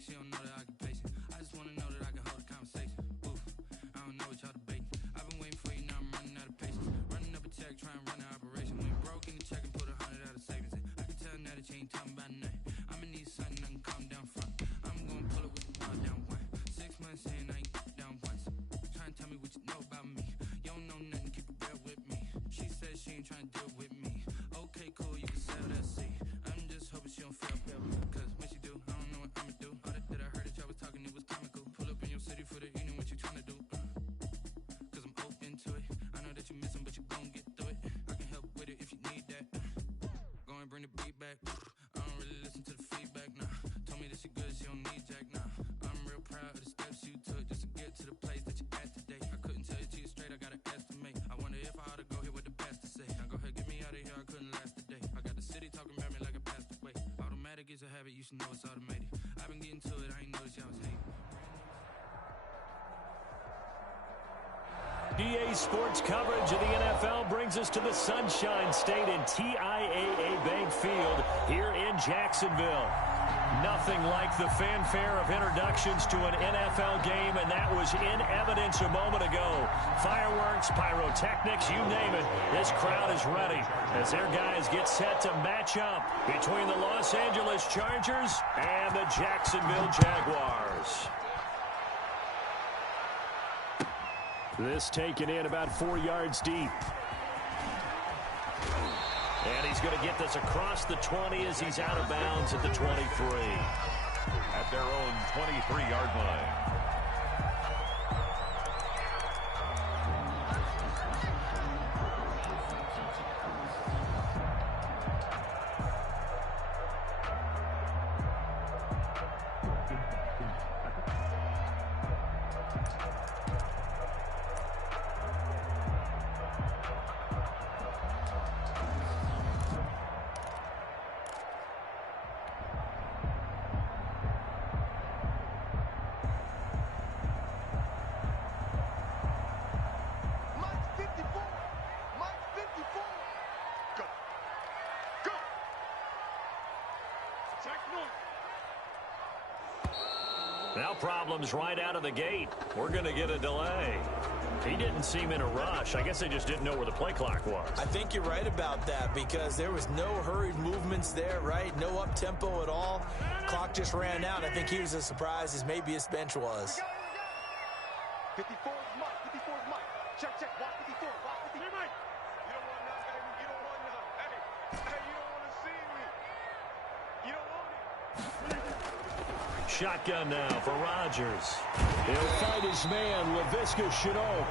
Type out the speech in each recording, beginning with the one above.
think she don't know that I can pace it. I just wanna know that I can hold a conversation. Oof, I don't know what y'all debating. I've been waiting for you, now I'm running out of patience. Running up a check, trying to run an operation. Went broke in the check and put 100 out of savings in. I can tell now that you ain't talking about nothing. I'ma need something I can calm down front. I'm gonna pull it with the power down one. 6 months in, I ain't down once. Trying to tell me what you know about me. You don't know nothing, keep it real with me. She said she ain't trying to deal with me. Okay, cool, you can sell that seat. I'm just hoping she don't feel bad. Cause when she do, I don't know what I'ma do. All that I heard that y'all was talking, it was comical. Pull up in your city for the evening, what you trying to do? Cause I'm open to it. I know that you missing, but you gon' get through it. I can help with it if you need that. Go and bring the beat back. I don't really listen to the feedback, nah. Told me that she good, she don't need Jack, nah. I'm real proud of the steps you took just to get to the place that you at today. I couldn't tell you to you straight, I gotta estimate. I wonder if I ought to go here with the best to say. Now go ahead, get me out of here, I couldn't last a day. I got the city talking about me like I passed away. Automatic is a habit, you should know it's automated. I've been getting to it, I ain't noticed y'all was hating. EA Sports coverage of the NFL brings us to the Sunshine State in TIAA Bank Field here in Jacksonville. Nothing like the fanfare of introductions to an NFL game, and that was in evidence a moment ago. Fireworks, pyrotechnics, you name it. This crowd is ready as their guys get set to match up between the Los Angeles Chargers and the Jacksonville Jaguars. This taken in about 4 yards deep. And he's going to get this across the 20 as he's out of bounds at the 23. At their own 23-yard line. Now problems right out of the gate. We're going to get a delay. He didn't seem in a rush. I guess they just didn't know where the play clock was. I think you're right about that because there was no hurried movements there, right? No up-tempo at all. Clock just ran out. I think he was as surprised as maybe his bench was. 54 is Mike. 54 is Mike. Check, check. Block 54. Block 54. Hey, Mike. You don't want none, baby. You don't want none. Hey, you don't want to see me. You don't want it. Shotgun now for Rodgers. He'll fight his man, Laviska Shenault.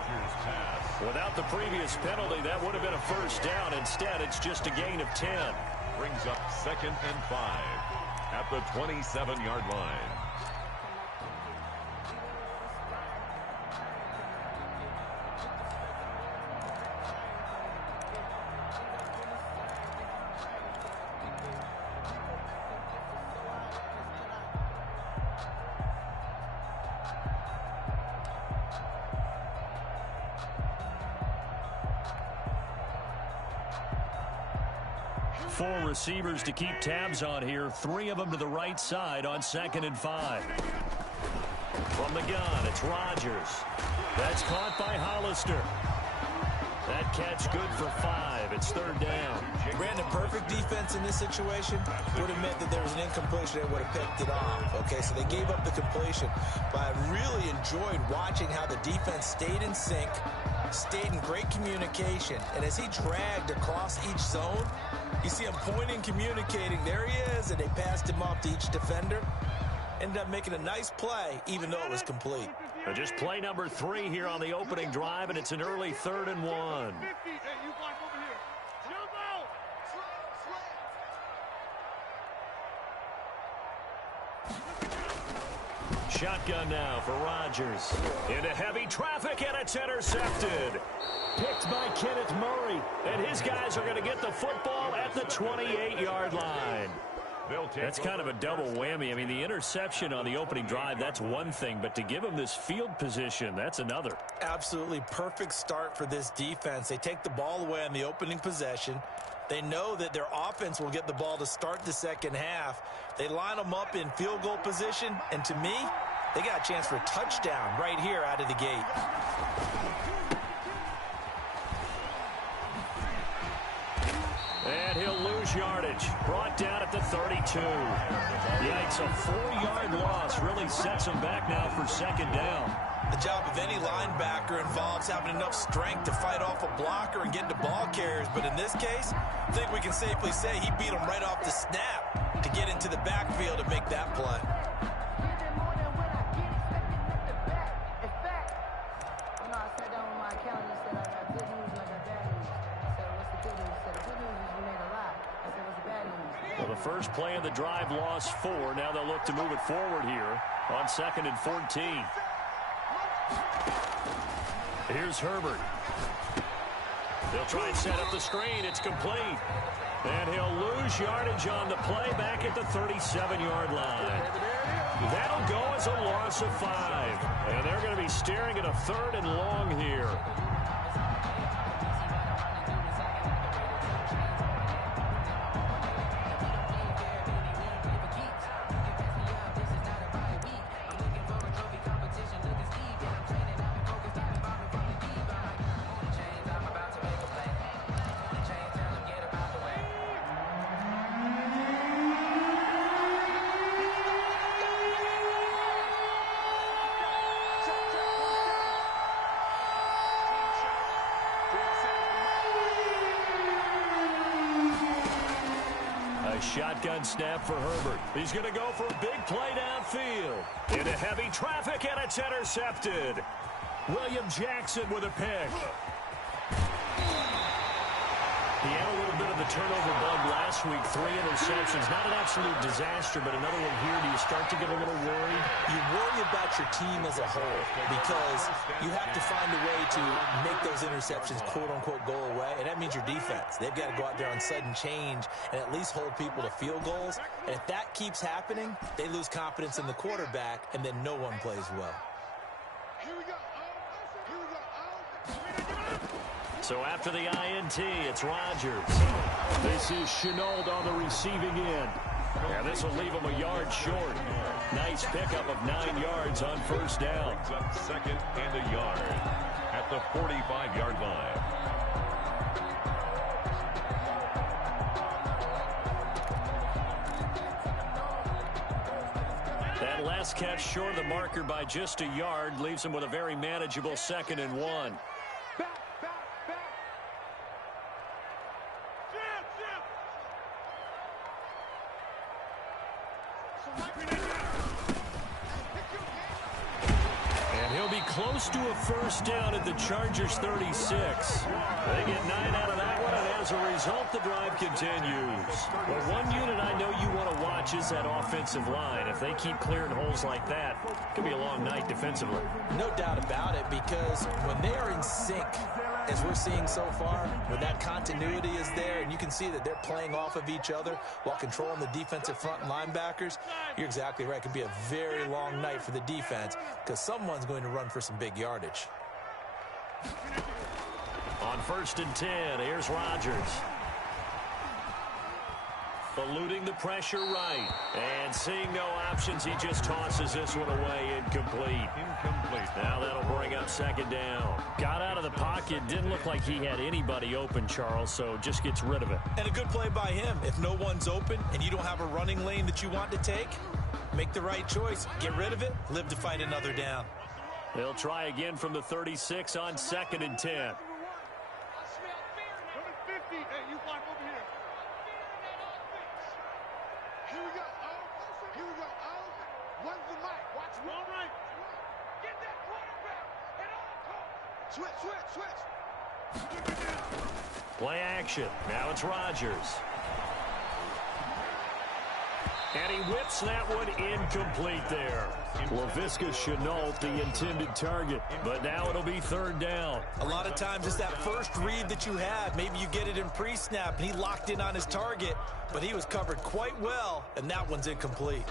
Without the previous penalty, that would have been a first down. Instead, it's just a gain of 10. Brings up 2nd and 5 at the 27-yard line. Four receivers to keep tabs on here. 3 of them to the right side on 2nd and 5. From the gun, it's Rodgers. That's caught by Hollister. That catch good for 5. It's 3rd down. Brandon, perfect defense in this situation would have meant that there was an incompletion that would have picked it off. Okay, so they gave up the completion. But I really enjoyed watching how the defense stayed in sync, stayed in great communication. And as he dragged across each zone, you see him pointing, communicating. There he is, and they passed him off to each defender. Ended up making a nice play, even though it was complete. Just play number 3 here on the opening drive, and it's an early 3rd and 1. Shotgun now for Rodgers. Into heavy traffic, and it's intercepted. Picked by Kenneth Murray, and his guys are going to get the football at the 28-yard line. That's kind of a double whammy. I mean, the interception on the opening drive, that's one thing, but to give him this field position, that's another. Absolutely perfect start for this defense. They take the ball away on the opening possession. They know that their offense will get the ball to start the second half. They line them up in field goal position, and to me, they got a chance for a touchdown right here out of the gate. And he'll lose yardage. Brought down at the 32. Yikes, a 4-yard loss really sets him back now for second down. The job of any linebacker involves having enough strength to fight off a blocker and get to ball carriers. But in this case, I think we can safely say he beat him right off the snap to get into the backfield and make that play. Well, the first play of the drive lost 4. Now they'll look to move it forward here on 2nd and 14. Here's Herbert. They'll try and set up the screen. It's complete. And he'll lose yardage on the play back at the 37-yard line. That'll go as a loss of 5. And they're going to be staring at a 3rd and long here. Shotgun snap for Herbert. He's going to go for a big play downfield. Into heavy traffic, and it's intercepted. William Jackson with a pick. He had a little bit of the turnover bug last week. 3 interceptions. Not an absolute disaster, but another one here. Do you start to get a little worried? You worry about your team as a whole because you have to find a way to make those interceptions, quote-unquote, go away, and that means your defense. They've got to go out there on sudden change and at least hold people to field goals. And if that keeps happening, they lose confidence in the quarterback, and then no one plays well. Here we go. So after the INT, it's Rodgers. This is Chenault on the receiving end. And this will leave him a yard short. Nice pickup of 9 yards on first down. Brings up 2nd and a yard at the 45-yard line. That last catch short of the marker by just a yard leaves him with a very manageable 2nd and 1. Close to a first down at the Chargers 36. They get 9 out of that one, and as a result, the drive continues. Well, one unit I know you want to watch is that offensive line. If they keep clearing holes like that, it could be a long night defensively. No doubt about it, because when they are in sync, as we're seeing so far, when that continuity is there, and you can see that they're playing off of each other while controlling the defensive front and linebackers, you're exactly right. It could be a very long night for the defense because someone's going to run for some big yardage. On 1st and 10, here's Rodgers. Eluding the pressure right. And seeing no options, he just tosses this one away. Incomplete. Now that'll bring up 2nd down. Got out of the pocket. Didn't look like he had anybody open, Charles, so just gets rid of it. And a good play by him. If no one's open and you don't have a running lane that you want to take, make the right choice. Get rid of it. Live to fight another down. They'll try again from the 36 on 2nd and 10. Number 50. Hey, you block over here. Here we go. Here we go. One's the mic. Watch one right. Get that quarterback. And all switch. Play action. Now it's Rodgers. And he whips that one incomplete there. Laviska Chenault, the intended target. But now it'll be 3rd down. A lot of times it's that first read that you have. Maybe you get it in pre-snap, and he locked in on his target, but he was covered quite well, and that one's incomplete.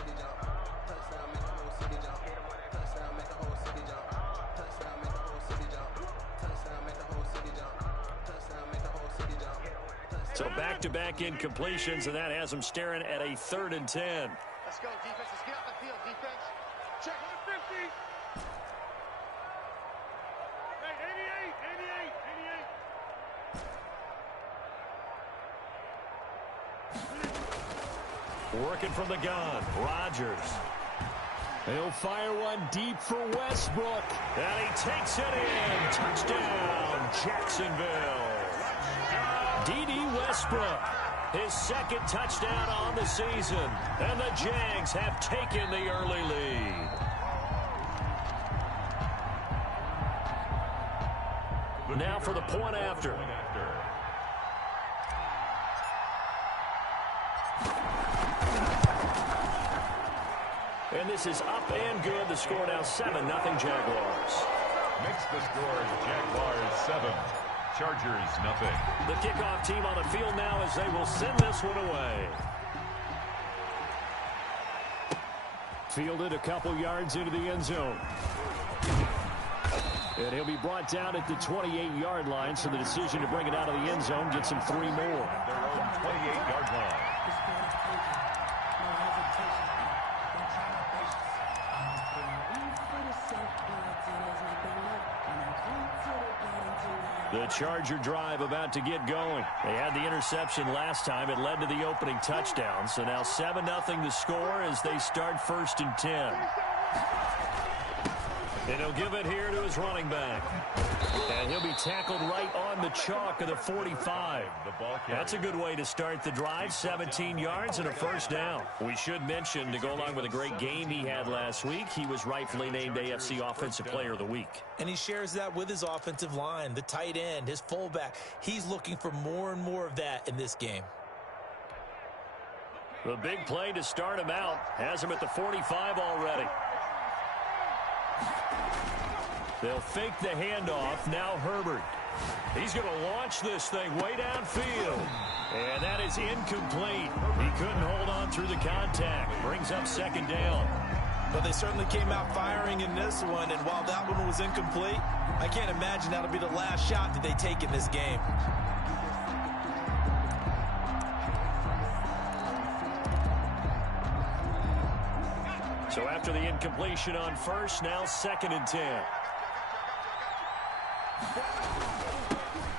So back-to-back incompletions, and that has them staring at a 3rd and 10. Let's go, defense. Let's get out the field, defense. Check 150. Hey, 88. Working from the gun, Rodgers. He'll fire one deep for Westbrook. And he takes it in. Touchdown, Jacksonville. D.D. Westbrook, his 2nd touchdown on the season. And the Jags have taken the early lead. Now for the point after. And this is up and good. The score now 7-0 Jaguars. Makes the score Jaguars 7. Chargers nothing. The kickoff team on the field now as they will send this one away. Fielded a couple yards into the end zone. And he'll be brought down at the 28-yard line, so the decision to bring it out of the end zone gets him 3 more. Their own 28-yard line. The Charger drive about to get going. They had the interception last time. It led to the opening touchdown. So now 7-0 the score as they start 1st and 10. And he'll give it here to his running back. And he'll be tackled right on the chalk of the 45. That's a good way to start the drive. 17 yards and a 1st down. We should mention, to go along with a great game he had last week, he was rightfully named AFC Offensive Player of the Week. And he shares that with his offensive line, the tight end, his fullback. He's looking for more and more of that in this game. The big play to start him out has him at the 45 already. They'll fake the handoff. Now Herbert. He's going to launch this thing way downfield. And that is incomplete. He couldn't hold on through the contact. Brings up 2nd down. But they certainly came out firing in this one, and while that one was incomplete, I can't imagine that'll be the last shot that they take in this game. So after the incompletion on 1st, now 2nd and 10.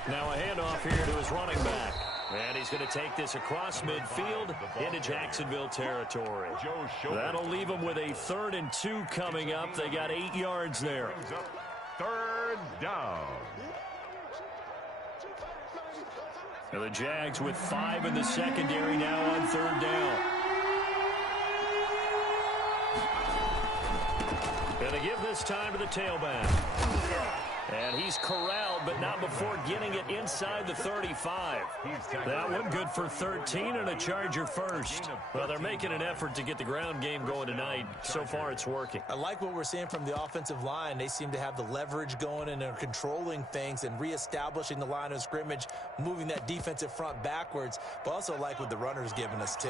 Now a handoff here to his running back. And he's going to take this across midfield into Jacksonville territory. That'll leave him with a 3rd and 2 coming up. They got 8 yards there. 3rd down. And the Jags with 5 in the secondary now on 3rd down. And they give this time to the tailback. And he's corralled, but not before getting it inside the 35. That one good for 13 and a Charger 1st. Well, they're making an effort to get the ground game going tonight. So far, it's working. I like what we're seeing from the offensive line. They seem to have the leverage going, and they're controlling things and reestablishing the line of scrimmage, moving that defensive front backwards, but also like what the runner's giving us, too.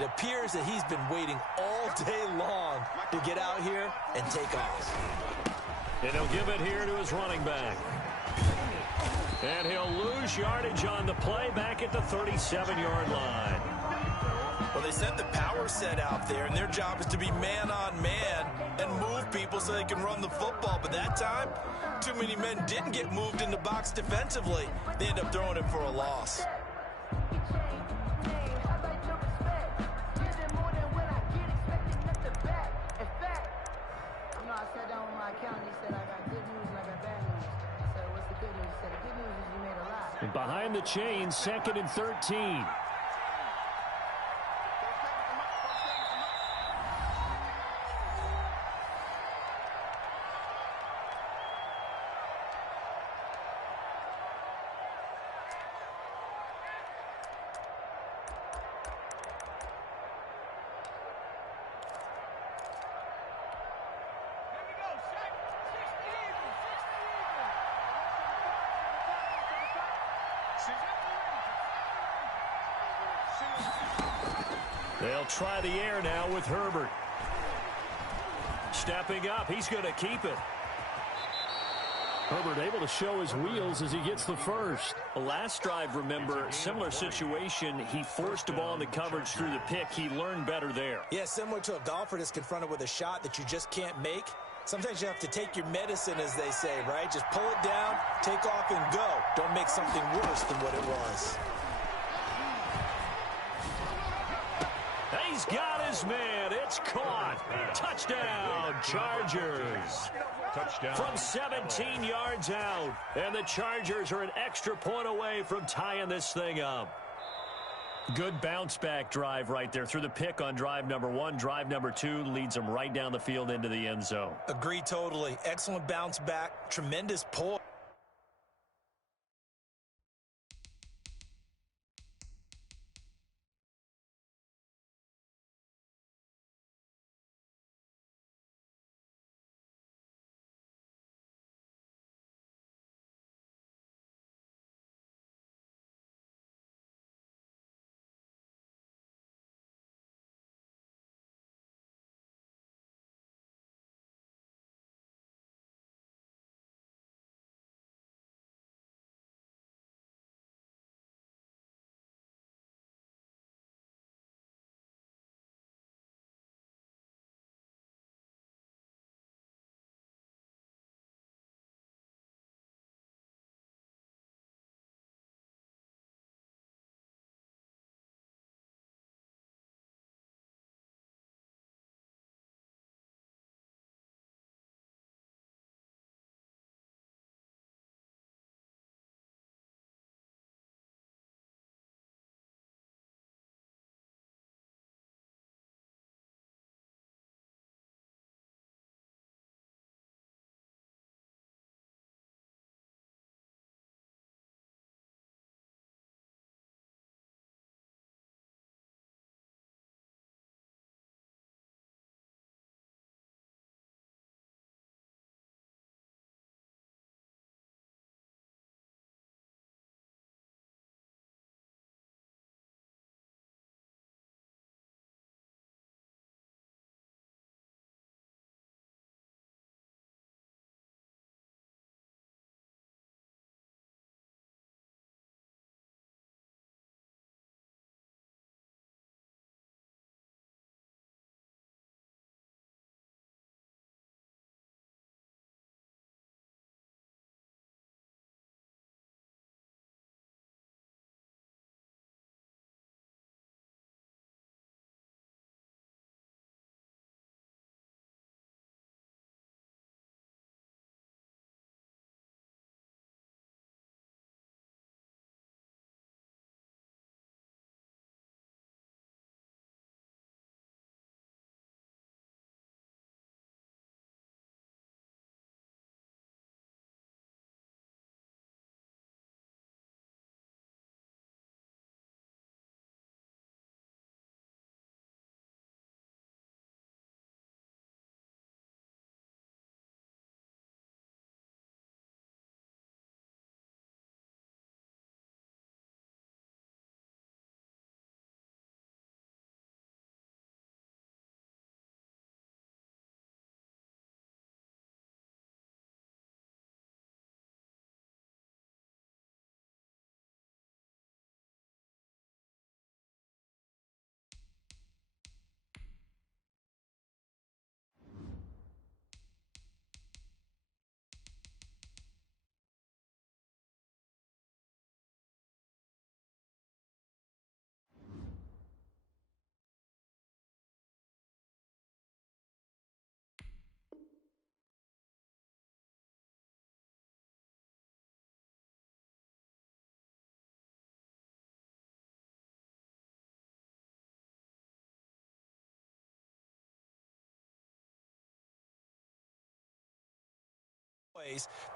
It appears that he's been waiting all day long to get out here and take off. And he'll give it here to his running back. And he'll lose yardage on the play back at the 37-yard line. Well, they sent the power set out there, and their job is to be man-on-man and move people so they can run the football. But that time, too many men didn't get moved in the box defensively. They end up throwing him for a loss. Behind the chain, 2nd and 13. They'll try the air now with Herbert. Stepping up, he's going to keep it. Herbert able to show his wheels as he gets the first. Last drive, remember, similar situation. He forced the ball into coverage through the pick. He learned better there. Yeah, similar to a golfer that's confronted with a shot that you just can't make. Sometimes you have to take your medicine, as they say, right? Just pull it down, take off, and go. Don't make something worse than what it was. He's got his man. It's caught. Touchdown, Chargers. Touchdown. From 17 yards out. And the Chargers are an extra point away from tying this thing up. Good bounce-back drive right there. Through the pick on drive number 1. Drive number 2 leads them right down the field into the end zone. Agree totally. Excellent bounce back. Tremendous pull.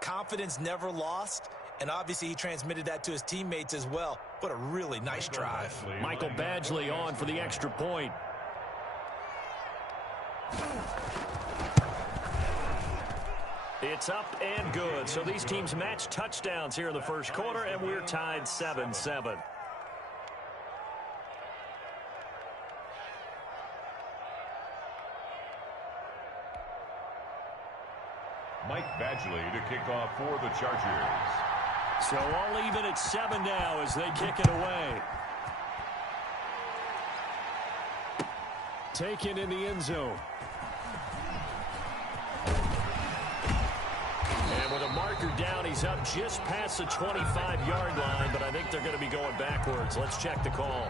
Confidence never lost, and obviously he transmitted that to his teammates as well. What a really nice drive. Michael Badgley on for the extra point. It's up and good. So these teams match touchdowns here in the first quarter, and we're tied 7-7. Mike Badgley to kick off for the Chargers. So all even at 7 now as they kick it away. Taken in the end zone. And with a marker down, he's up just past the 25-yard line, but I think they're going to be going backwards. Let's check the call.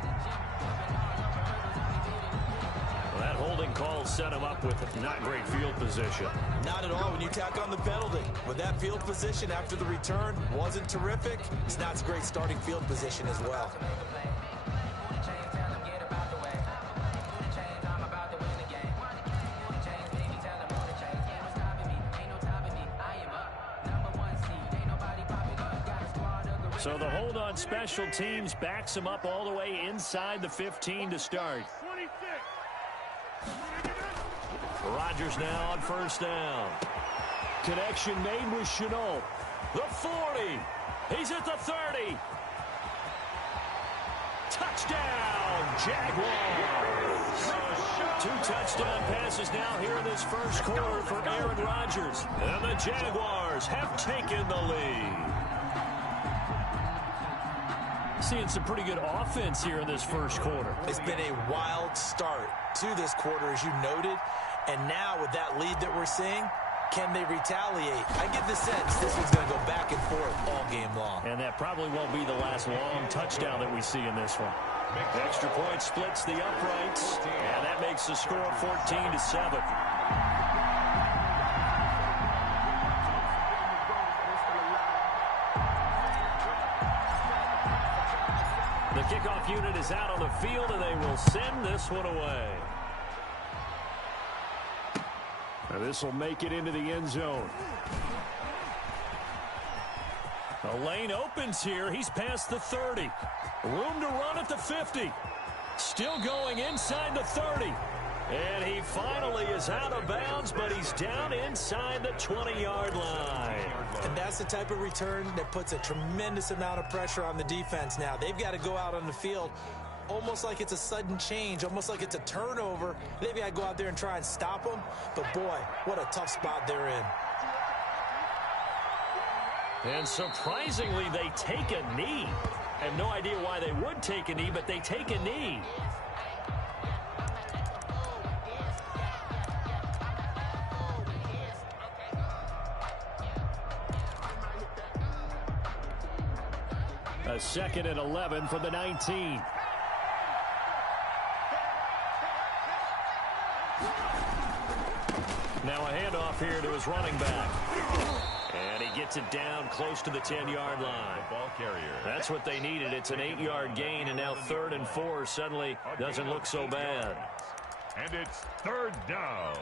Well, that holding call set him up with not great field position. Not at all when you tack on the penalty. With that field position after the return wasn't terrific, it's not a great starting field position as well. So the hold on special teams backs him up all the way inside the 15 to start. Rodgers now on first down. Connection made with Chenault. The 40. He's at the 30. Touchdown, Jaguars. 2 touchdown passes now here in this first quarter for Aaron Rodgers. And the Jaguars have taken the lead. Seeing some pretty good offense here in this first quarter. It's been a wild start to this quarter, as you noted. And now with that lead that we're seeing, can they retaliate? I get the sense this one's going to go back and forth all game long. And that probably won't be the last long touchdown that we see in this one. Extra point splits the uprights, and that makes the score 14-7. The kickoff unit is out on the field, and they will send this one away. And this will make it into the end zone. The lane opens here. He's past the 30. Room to run at the 50. Still going inside the 30. And he finally is out of bounds, but he's down inside the 20-yard line. And that's the type of return that puts a tremendous amount of pressure on the defense now. They've got to go out on the field almost like it's a sudden change, almost like it's a turnover. They've got to go out there and try and stop them. But, boy, what a tough spot they're in. And surprisingly, they take a knee. I have no idea why they would take a knee, but they take a knee. A 2nd and 11 for the 19. Now a handoff here to his running back. And he gets it down close to the 10-yard line. Ball carrier. That's what they needed. It's an 8-yard gain, and now 3rd and 4 suddenly doesn't look so bad. And it's 3rd down.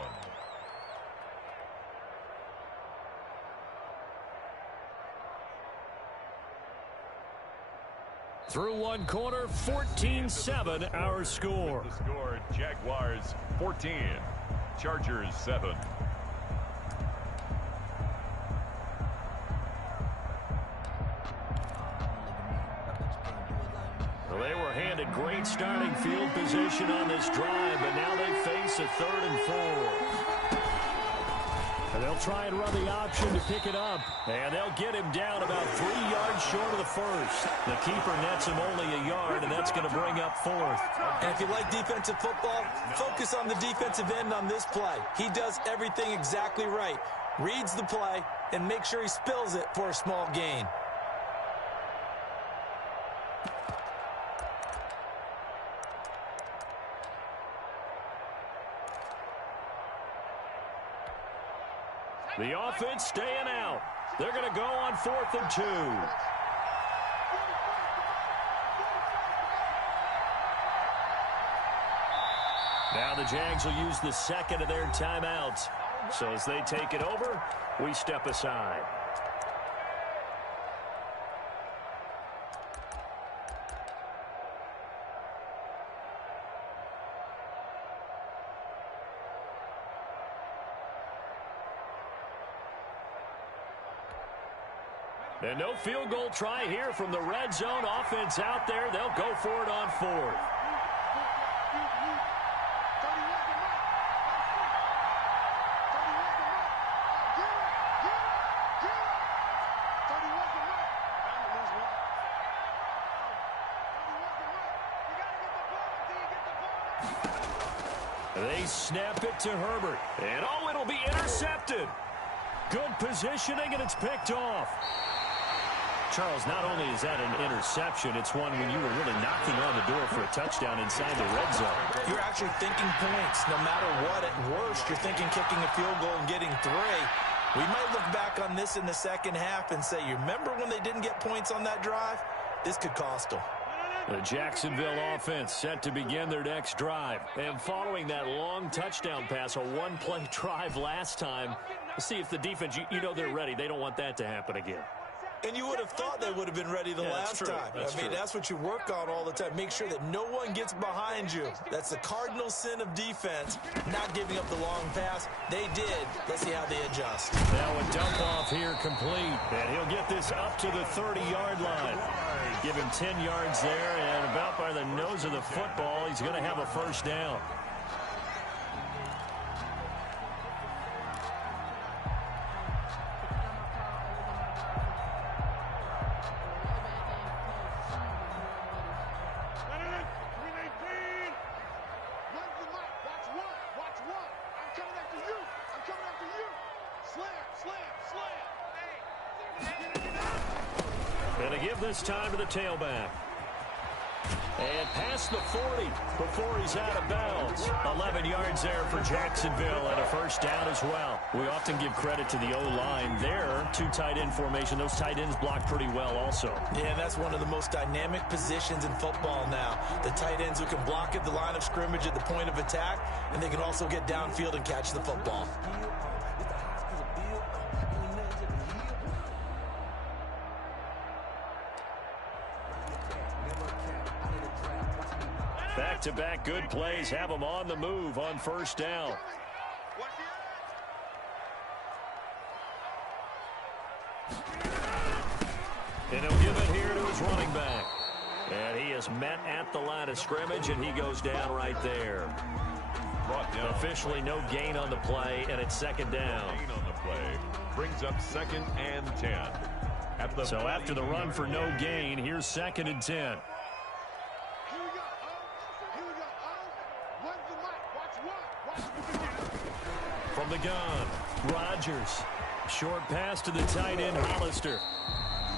Through one quarter, 14-7 our score. The score, Jaguars 14, Chargers 7. Well, they were handed great starting field position on this drive, but now they face a 3rd and 4. And they'll try and run the option to pick it up. And they'll get him down about 3 yards short of the first. The keeper nets him only a yard, and that's going to bring up 4th. And if you like defensive football, focus on the defensive end on this play. He does everything exactly right. Reads the play and makes sure he spills it for a small gain. The offense staying out. They're going to go on 4th and 2. Now the Jags will use the 2nd of their timeouts. So as they take it over, we step aside. And no field goal try here from the red zone. Offense out there. They'll go for it on 4th. They snap it to Herbert. And, oh, it'll be intercepted. Good positioning, and it's picked off. Charles, not only is that an interception, it's one when you were really knocking on the door for a touchdown inside the red zone. You're actually thinking points. No matter what, at worst, you're thinking kicking a field goal and getting 3. We might look back on this in the second half and say, you remember when they didn't get points on that drive? This could cost them. The Jacksonville offense set to begin their next drive. And following that long touchdown pass, a one-play drive last time, see if the defense, you know they're ready. They don't want that to happen again. And you would have thought they would have been ready the last time. That's what you work on all the time. Make sure that no one gets behind you. That's the cardinal sin of defense, not giving up the long pass. They did. Let's see how they adjust. Now a dump off here complete. And he'll get this up to the 30-yard line. Give him 10 yards there, and about by the nose of the football, he's going to have a first down. And to give this time to the tailback. And past the 40 before he's out of bounds. 11 yards there for Jacksonville and a first down as well. We often give credit to the O-line there. 2 tight end formation. Those tight ends block pretty well also. Yeah, that's one of the most dynamic positions in football now. The tight ends who can block at the line of scrimmage at the point of attack, and they can also get downfield and catch the football. Back-to-back good plays have them on the move on first down. And he'll give it here to his running back. And he is met at the line of scrimmage, and he goes down right there. Officially no gain on the play, and it's second down. Gain on the play brings up 2nd and 10. So after the run for no gain, here's 2nd and 10. From the gun, Rodgers. Short pass to the tight end, Hollister.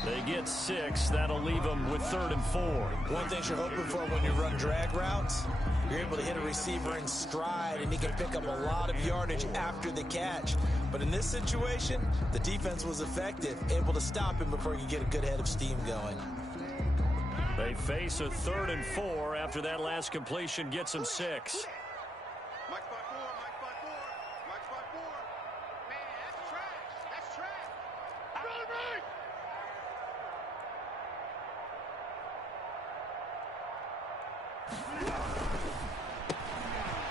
They get 6. That'll leave them with 3rd and 4. One thing you're hoping for when you run drag routes, you're able to hit a receiver in stride, and he can pick up a lot of yardage after the catch. But in this situation, the defense was effective, able to stop him before he could get a good head of steam going. They face a 3rd and 4 after that last completion gets them 6.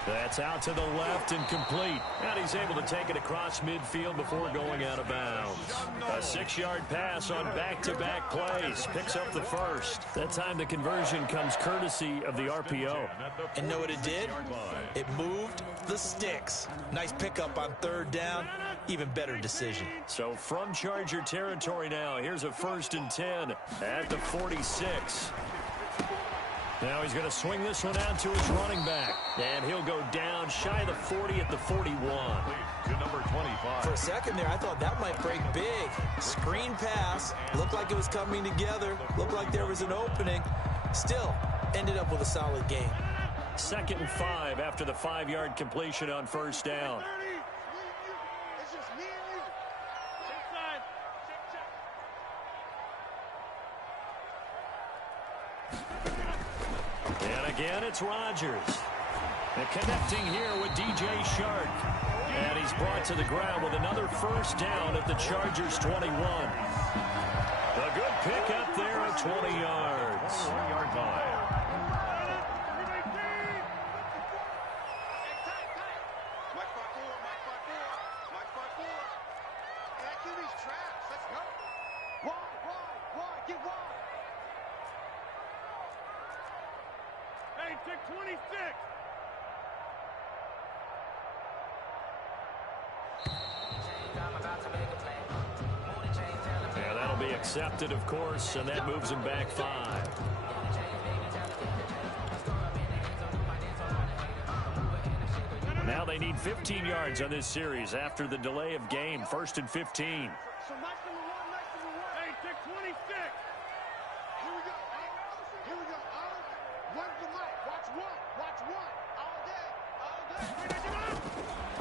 That's out to the left and complete. And he's able to take it across midfield before going out of bounds. A 6-yard pass on back-to-back plays. Picks up the first. That time the conversion comes courtesy of the RPO. And know what it did? It moved the sticks. Nice pickup on 3rd down. Even better decision. So from Charger territory now, here's a 1st and 10 at the 46. Now he's going to swing this one out to his running back. And he'll go down shy of the 40 at the 41. To number 25. For a second there, I thought that might break big. Screen pass. Looked like it was coming together. Looked like there was an opening. Still, ended up with a solid game. 2nd and 5 after the 5-yard completion on first down. Again, it's Rodgers. And connecting here with DJ Shark. And he's brought to the ground with another first down at the Chargers' 21. A good pick up there at 20 yards. 20-yard line. Yeah, that'll be accepted, of course, and that moves him back 5. Now they need 15 yards on this series after the delay of game. 1st and 15. So nice number one. Hey, check 26. Here we go. Here we go. Where's the mic? Watch one. All day.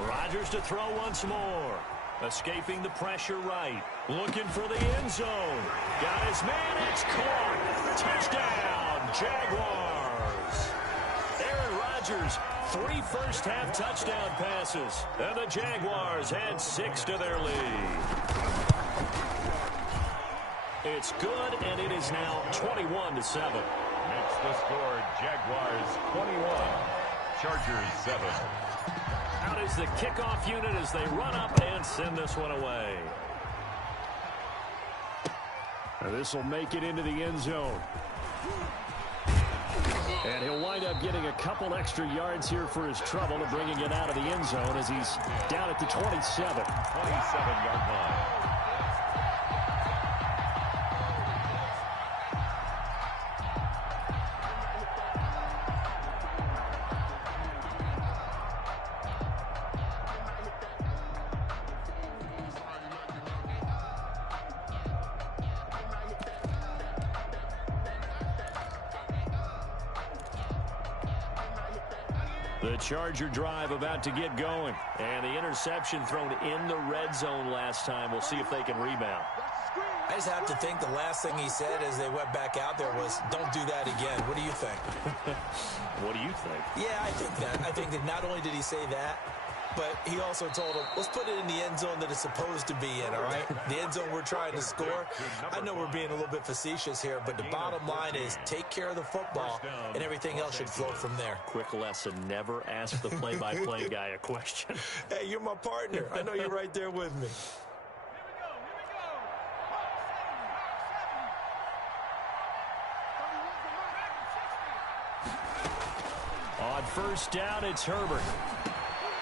Rodgers to throw once more. Escaping the pressure right. Looking for the end zone. Got his man. It's caught. Touchdown, Jaguars. Aaron Rodgers, 3 first-half touchdown passes. And the Jaguars add 6 to their lead. It's good, and it is now 21-7. Makes the score Jaguars 21, Chargers 7. Out is the kickoff unit as they run up and send this one away. This will make it into the end zone. And he'll wind up getting a couple extra yards here for his trouble and bringing it out of the end zone as he's down at the 27. 27-yard line. The Charger drive about to get going. And the interception thrown in the red zone last time. We'll see if they can rebound. I just have to think the last thing he said as they went back out there was, don't do that again. What do you think? What do you think? Yeah, I think that. I think that not only did he say that, but he also told him, let's put it in the end zone that it's supposed to be in, all right? The end zone we're trying to score. I know we're being a little bit facetious here, but the bottom line is take care of the football, and everything else should flow from there. Quick lesson, never ask the play-by-play guy a question. Hey, you're my partner. I know you're right there with me. On first down, it's Herbert.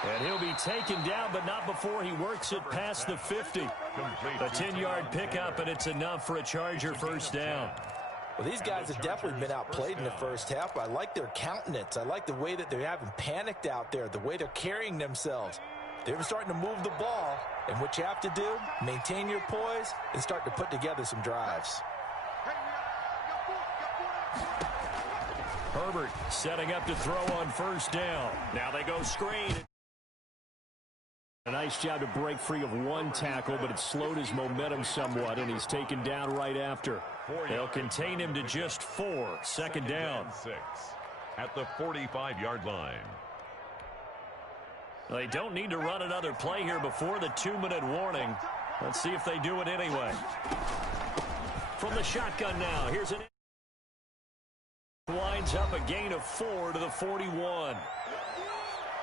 And he'll be taken down, but not before he works it past the 50. A 10-yard pickup, and it's enough for a Charger first down. Well, these guys have definitely been outplayed in the first half. I like their countenance. I like the way that they haven't panicked out there, the way they're carrying themselves. They're starting to move the ball, and what you have to do, maintain your poise and start to put together some drives. Herbert setting up to throw on first down. Now they go screen. A nice job to break free of one tackle, but it slowed his momentum somewhat, and he's taken down right after. They'll contain him to just 4. Second down. 6 at the 45-yard line. They don't need to run another play here before the 2-minute warning. Let's see if they do it anyway. From the shotgun now, here's an... Winds up a gain of 4 to the 41.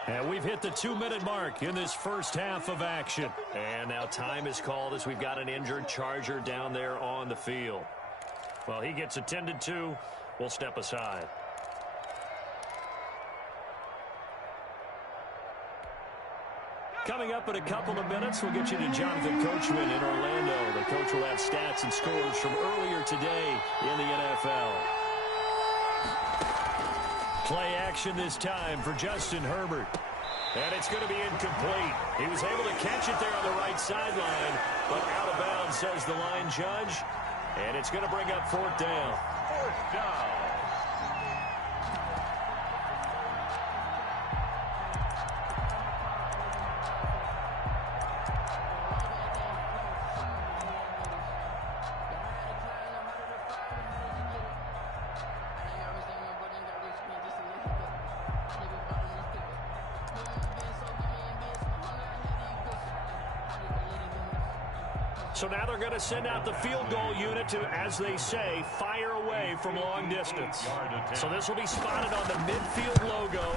And we've hit the 2-minute mark in this first half of action. And now time is called as we've got an injured Charger down there on the field. Well, he gets attended to. We'll step aside. Coming up in a couple of minutes, we'll get you to Jonathan Coachman in Orlando. The coach will have stats and scores from earlier today in the NFL. Play action this time for Justin Herbert. And it's going to be incomplete. He was able to catch it there on the right sideline, but out of bounds, says the line judge. And it's going to bring up 4th down. 4th down. So now they're going to send out the field goal unit to, as they say, fire away from long distance. So this will be spotted on the midfield logo.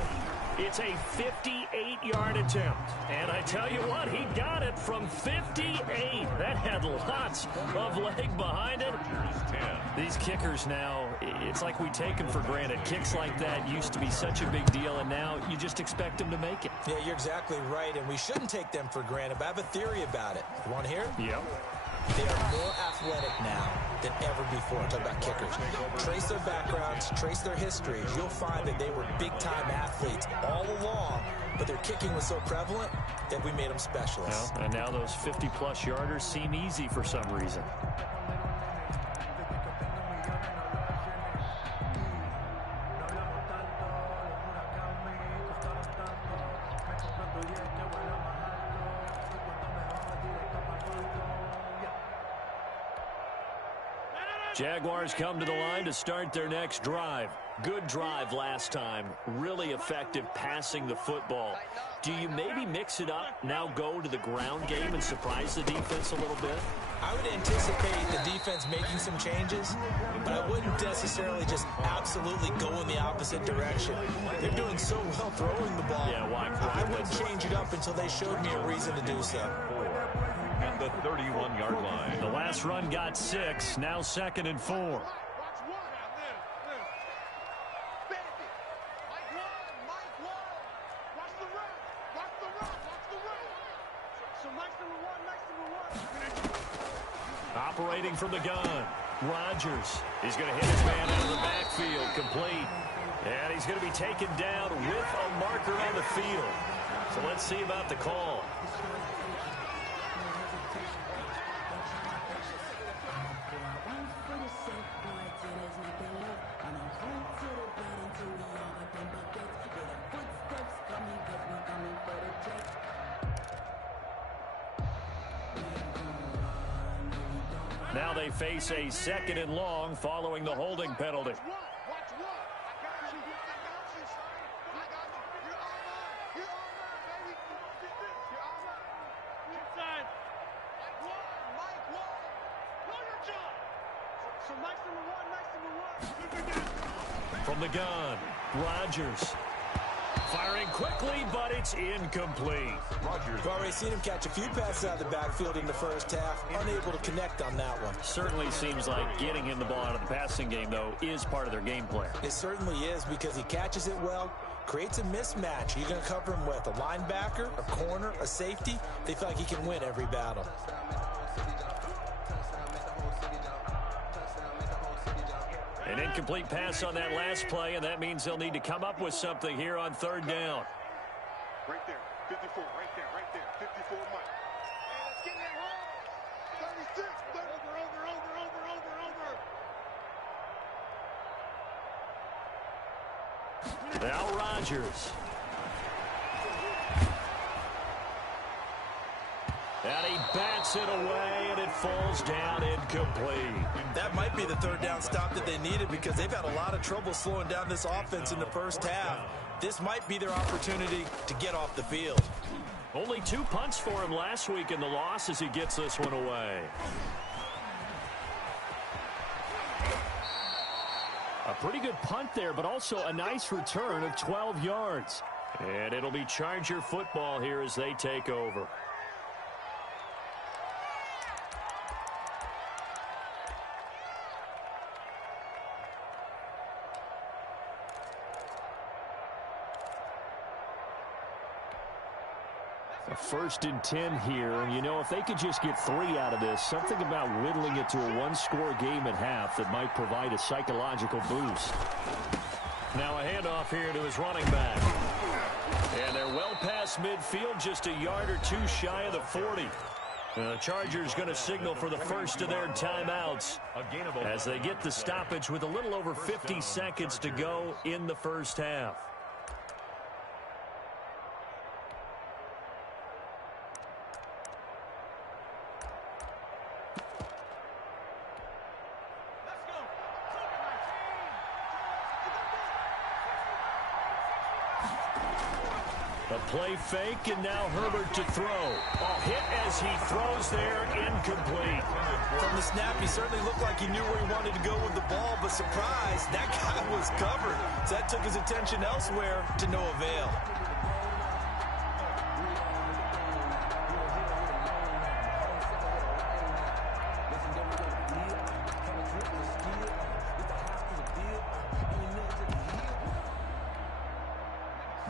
It's a 58-yard attempt. And I tell you what, he got it from 58. That had lots of leg behind it. These kickers now, it's like we take them for granted. Kicks like that used to be such a big deal, and now you just expect them to make it. Yeah, you're exactly right, and we shouldn't take them for granted, but I have a theory about it. You want to hear it? Yep. They are more athletic now than ever before. I'm talking about kickers. Trace their backgrounds, trace their history. You'll find that they were big-time athletes all along, but their kicking was so prevalent that we made them specialists. Well, and now those 50-plus yarders seem easy for some reason. Jaguars come to the line to start their next drive. Good drive last time. Really effective passing the football. Do you maybe mix it up, now go to the ground game and surprise the defense a little bit? I would anticipate the defense making some changes, but I wouldn't necessarily just absolutely go in the opposite direction. They're doing so well throwing the ball. Yeah, why? I wouldn't change it up until they showed me a reason to do so. At the 31-yard line. The last run got 6, now 2nd and 4. Watch one. Bandit. Mike one. Watch the run. Watch the run. So Mike's number one. Operating from the gun, Rodgers. He's going to hit his man out of the backfield, complete. And he's going to be taken down with a marker on the field. So let's see about the call. Now they face a 2nd and long following the holding penalty. Watch one. I got you, son. I got you. You're all mine, baby. You're all mine. Inside. Mike one. Know your job. So Mike's number one. From the gun, Rodgers. Firing quickly, but it's incomplete. Rodgers. We've already seen him catch a few passes out of the backfield in the first half, unable to connect on that one. Certainly seems like getting him the ball out of the passing game, though, is part of their game plan. It certainly is, because he catches it well, creates a mismatch. You're going to cover him with a linebacker, a corner, a safety. They feel like he can win every battle. An incomplete pass on that last play, and that means they'll need to come up with something here on 3rd down. Right there. 54. Right there. 54 Mike. Hey, let's get that home. 36. Over. Now Rodgers. And he bats it away, and it falls down incomplete. That might be the 3rd down stop that they needed, because they've had a lot of trouble slowing down this offense in the first half. This might be their opportunity to get off the field. Only 2 punts for him last week in the loss as he gets this one away. A pretty good punt there, but also a nice return of 12 yards. And it'll be Charger football here as they take over. A 1st and 10 here, and you know, if they could just get 3 out of this, something about whittling it to a 1-score game at half that might provide a psychological boost. Now a handoff here to his running back. And they're well past midfield, just a yard or 2 shy of the 40. The Chargers going to signal for the first of their timeouts as they get the stoppage with a little over 50 seconds to go in the first half. Play fake, and now Herbert to throw. Hit as he throws there, incomplete. From the snap, he certainly looked like he knew where he wanted to go with the ball, but surprise, that guy was covered. So that took his attention elsewhere to no avail.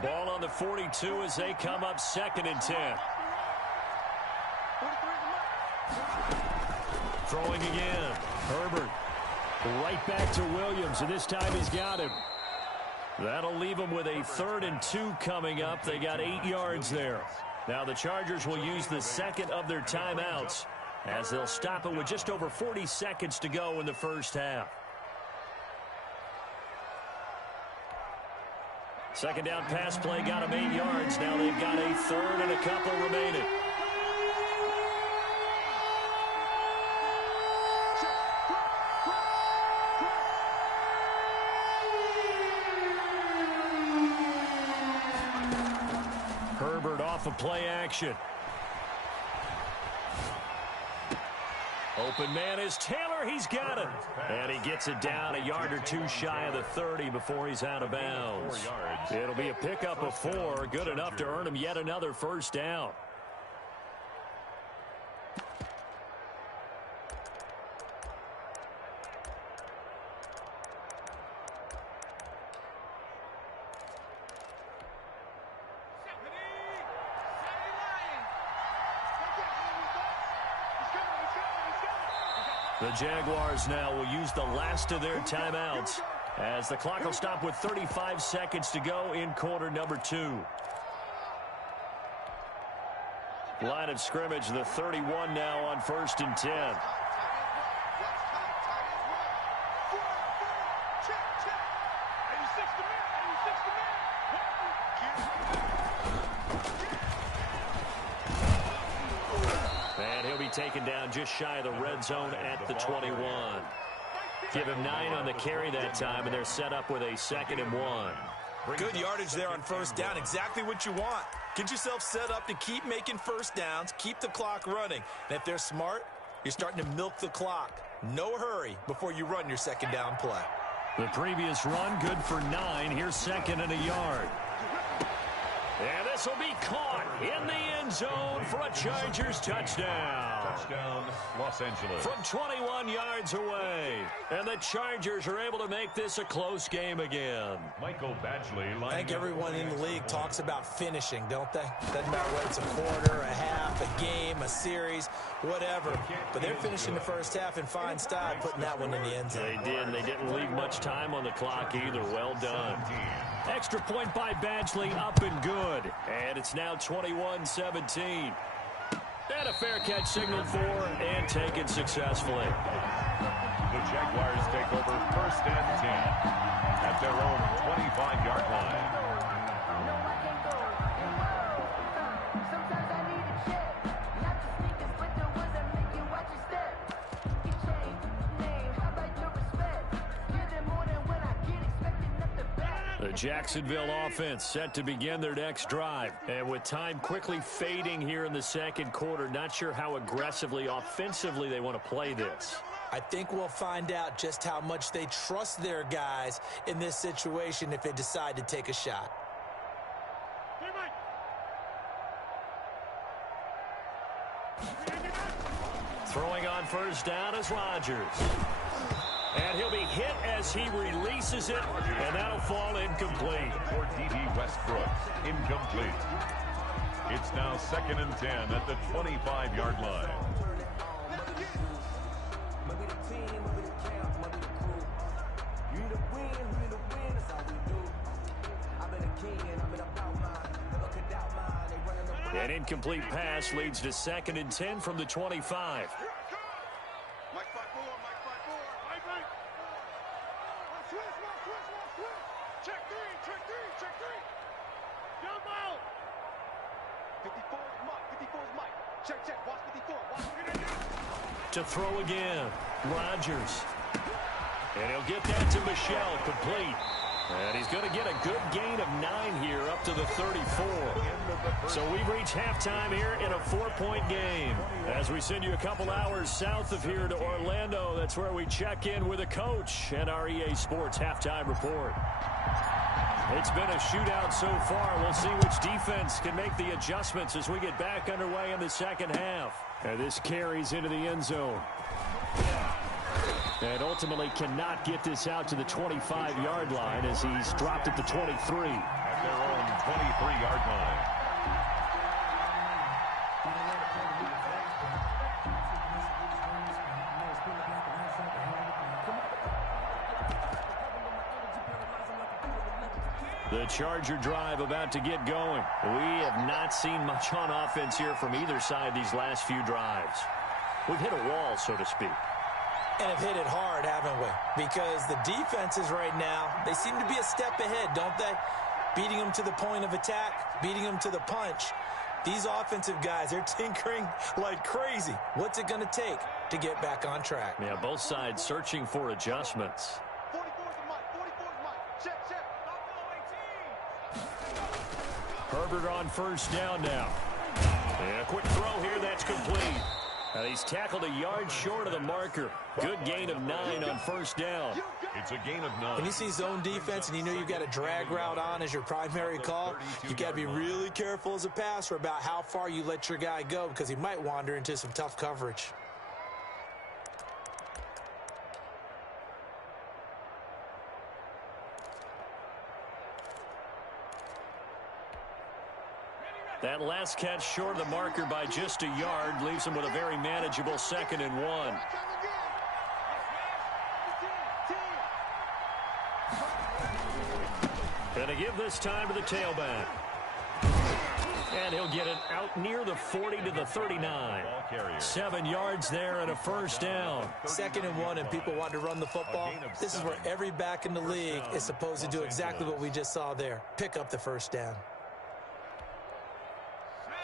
Ball on the 42 as they come up 2nd and 10. Throwing again. Herbert. Right back to Williams, and this time he's got him. That'll leave them with a 3rd and 2 coming up. They got 8 yards there. Now the Chargers will use the second of their timeouts as they'll stop it with just over 40 seconds to go in the first half. Second down pass play got them 8 yards. Now they've got a 3rd and a couple remaining. Herbert off of play action. Open man is Taylor. He's got it. And he gets it down a yard or 2 shy of the 30 before he's out of bounds. It'll be a pickup of 4. Good enough to earn him yet another first down. The Jaguars now will use the last of their timeouts as the clock will stop with 35 seconds to go in quarter number 2. Line of scrimmage, the 31 now on 1st and 10. Taken down just shy of the red zone at the 21. Give him 9 on the carry that time, and they're set up with a 2nd and 1. Good yardage there on first down. Exactly what you want. Get yourself set up to keep making first downs, keep the clock running. And if they're smart, you're starting to milk the clock. No hurry before you run your second down play. The previous run, good for 9. Here's 2nd and a yard. And this will be caught in the end zone for a Chargers touchdown. Touchdown, Los Angeles. From 21 yards away. And the Chargers are able to make this a close game again. Michael Badgley. I think everyone in the league talks about finishing, don't they? Doesn't matter whether it's a quarter, a half, a game, a series, whatever. But they're finishing the first half in fine style, putting that one in the end zone. They did. They didn't leave much time on the clock either. Well done. Extra point by Badgley, up and good. And it's now 21-17. And a fair catch signaled for and taken successfully. The Jaguars take over 1st and 10 at their own 25-yard line. The Jacksonville offense set to begin their next drive. And with time quickly fading here in the second quarter, not sure how aggressively, offensively they want to play this. I think we'll find out just how much they trust their guys in this situation if they decide to take a shot. Throwing on first down is Rodgers. And he'll be hit as he releases it, and that'll fall incomplete. For D.D. Westbrook, incomplete. It's now 2nd and 10 at the 25-yard line. An incomplete pass leads to 2nd and 10 from the 25. To throw again, Rodgers. And he'll get that to Michel, complete. And he's going to get a good gain of 9 here up to the 34. So we've reached halftime here in a 4-point game. As we send you a couple hours south of here to Orlando, that's where we check in with a coach and our EA Sports halftime report. It's been a shootout so far. We'll see which defense can make the adjustments as we get back underway in the second half. And this carries into the end zone. And ultimately cannot get this out to the 25-yard line as he's dropped at the 23. At their own 23-yard line. The Charger drive about to get going. We have not seen much on offense here from either side these last few drives. We've hit a wall, so to speak. And have hit it hard, haven't we? Because the defenses right now, they seem to be a step ahead, don't they? Beating them to the point of attack, beating them to the punch. These offensive guys, they're tinkering like crazy. What's it going to take to get back on track? Yeah, both sides searching for adjustments. 44's the mic. 44's the mic. Check, check. Herbert on first down now. And a quick throw here, that's complete. He's tackled a yard short of the marker. Good gain of 9 on first down. It's a gain of 9. When you see zone defense and you know you've got a drag route on as your primary call, you've got to be really careful as a passer about how far you let your guy go because he might wander into some tough coverage. That last catch short of the marker by just a yard leaves him with a very manageable 2nd and 1. Going to give this time to the tailback. And he'll get it out near the 40 to the 39. 7 yards there and a first down. 2nd and 1 and people want to run the football. This is where every back in the league is supposed to do exactly what we just saw there. Pick up the first down.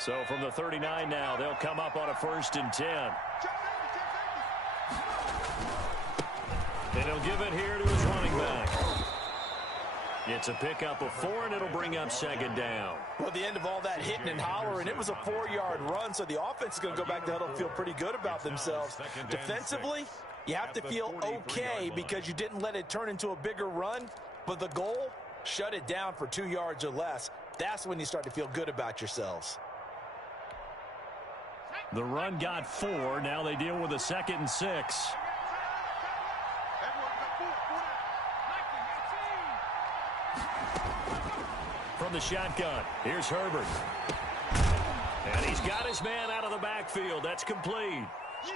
So from the 39 now, they'll come up on a 1st and 10. And he'll give it here to his running back. It's a pickup of 4, and it'll bring up 2nd down. Well, the end of all that hitting and hollering, it was a 4-yard run, so the offense is going to go back to the huddle and feel pretty good about themselves. Defensively, you have to feel okay because you didn't let it turn into a bigger run, but the goal, shut it down for 2 yards or less. That's when you start to feel good about yourselves. The run got 4. Now they deal with a 2nd and 6. From the shotgun, here's Herbert. And he's got his man out of the backfield. That's complete.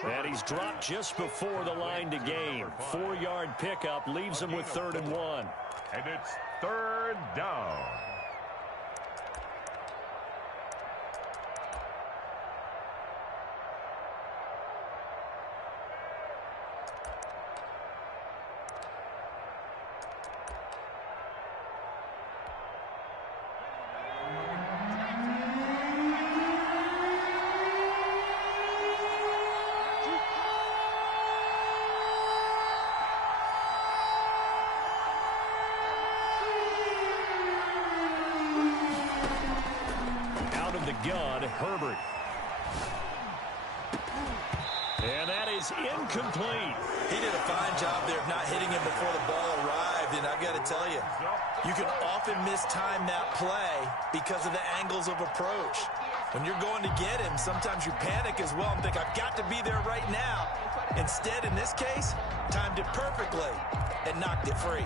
And he's dropped just before the line to gain. 4-yard pickup leaves him with 3rd and 1. And it's 3rd down. Gun, Herbert. And that is incomplete. He did a fine job there of not hitting him before the ball arrived, and I've got to tell you, you can often mistime that play because of the angles of approach. When you're going to get him, sometimes you panic as well and think, I've got to be there right now. Instead, in this case, timed it perfectly and knocked it free.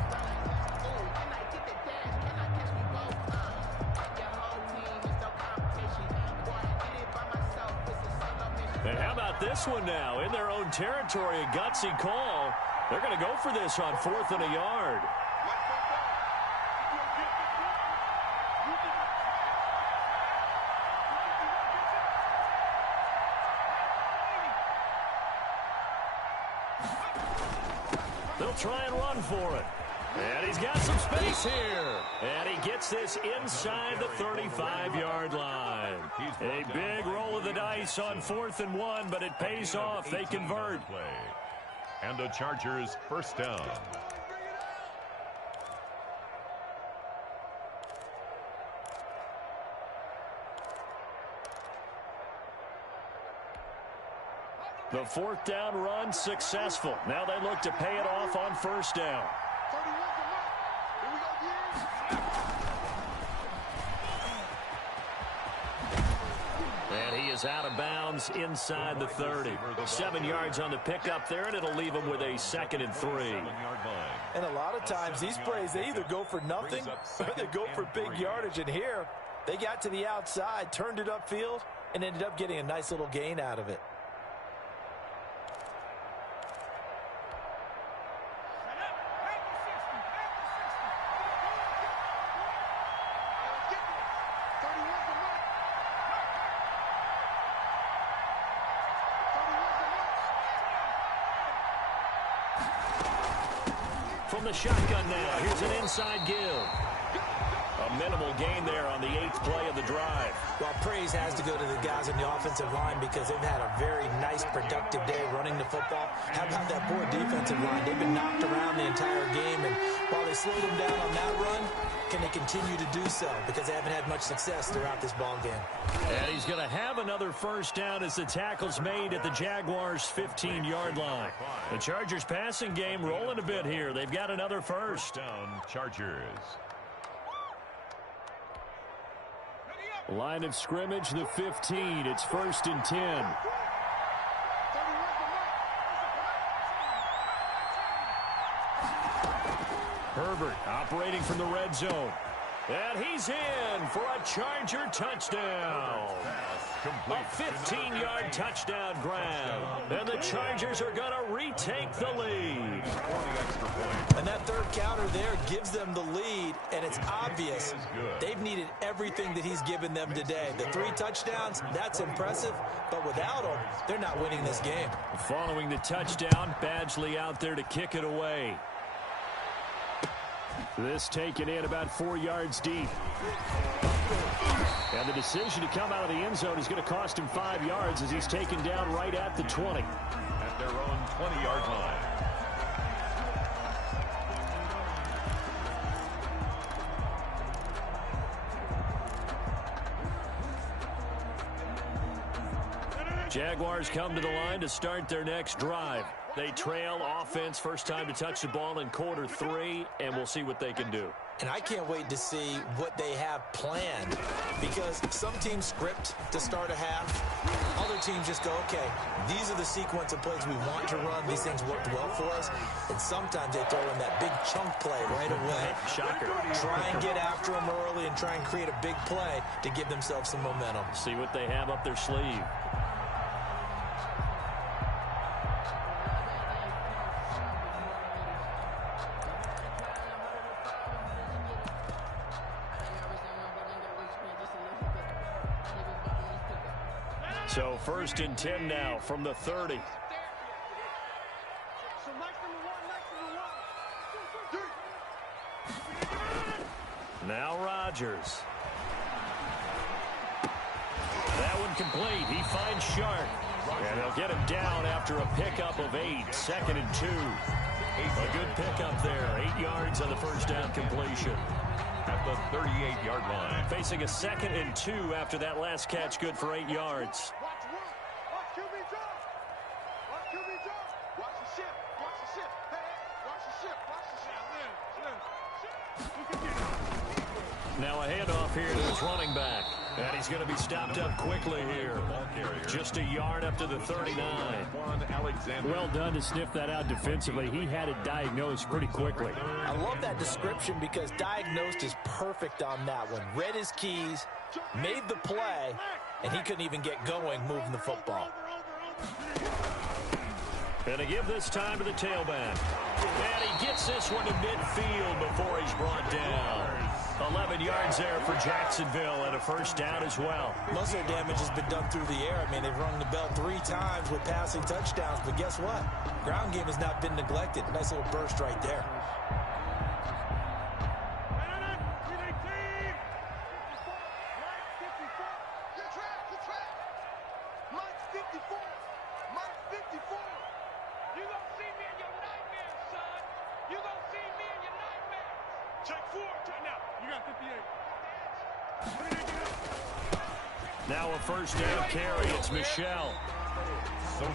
And how about this one now? In their own territory, a gutsy call. They're going to go for this on 4th and a yard. They'll try and run for it. And he's got some space here. And he gets this inside the 35-yard line. A big roll of the dice on 4th and 1, but it pays off. They convert. And the Chargers first down. The 4th down run successful. Now they look to pay it off on 1st down. And he is out of bounds inside the 30. 7 yards on the pickup there, and it'll leave him with a 2nd and 3. And a lot of times these plays, they either go for nothing or they go for big yardage. And here, they got to the outside, turned it upfield, and ended up getting a nice little gain out of it. From the shotgun now, here's an inside give. A minimal gain there on the 8th play of the drive. Well, praise has to go to the guys on the offensive line because they've had a very nice, productive day running the football. How about that poor defensive line? They've been knocked around the entire game, and while they slowed them down on that run, can they continue to do so? Because they haven't had much success throughout this ball game. And he's going to have another first down as the tackle's made at the Jaguars' 15-yard line. The Chargers' passing game rolling a bit here. They've got another first. Down, Chargers. Line of scrimmage, the 15. It's 1st and 10. Herbert operating from the red zone. And he's in for a Charger touchdown. A 15-yard touchdown grab. And the Chargers are going to retake the lead. And that third counter there gives them the lead, and it's obvious they've needed everything that he's given them today. The 3 touchdowns, that's impressive, but without him, they're not winning this game. Following the touchdown, Badgley out there to kick it away. This taken in about 4 yards deep. And the decision to come out of the end zone is going to cost him 5 yards as he's taken down right at the 20. At their own 20-yard line. Jaguars come to the line to start their next drive. They trail offense, first time to touch the ball in quarter 3, and we'll see what they can do. And I can't wait to see what they have planned, because some teams script to start a half. Other teams just go, okay, these are the sequence of plays we want to run. These things worked well for us. And sometimes they throw in that big chunk play right away. Shocker. Try and get after them early and try and create a big play to give themselves some momentum. See what they have up their sleeve. So 1st and 10 now from the 30. Now Rodgers. That one complete. He finds Sharp. And they'll get him down after a pickup of 8. 2nd and 2. A good pickup there. 8 yards on the first down completion. At the 38-yard line. Facing a 2nd and 2 after that last catch, good for 8 yards. Now a handoff here to his running back. And he's going to be stopped up quickly here. Just a yard up to the 39. Well done to sniff that out defensively. He had it diagnosed pretty quickly. I love that description because diagnosed is perfect on that one. Read his keys, made the play, and he couldn't even get going moving the football. And to give this time to the tailback. And he gets this one to midfield before he's brought down. 11 yards there for Jacksonville and a first down as well. Most of their damage has been done through the air. I mean, they've rung the bell 3 times with passing touchdowns, but guess what? Ground game has not been neglected. Nice little burst right there. Now a first down carry. It's Michel.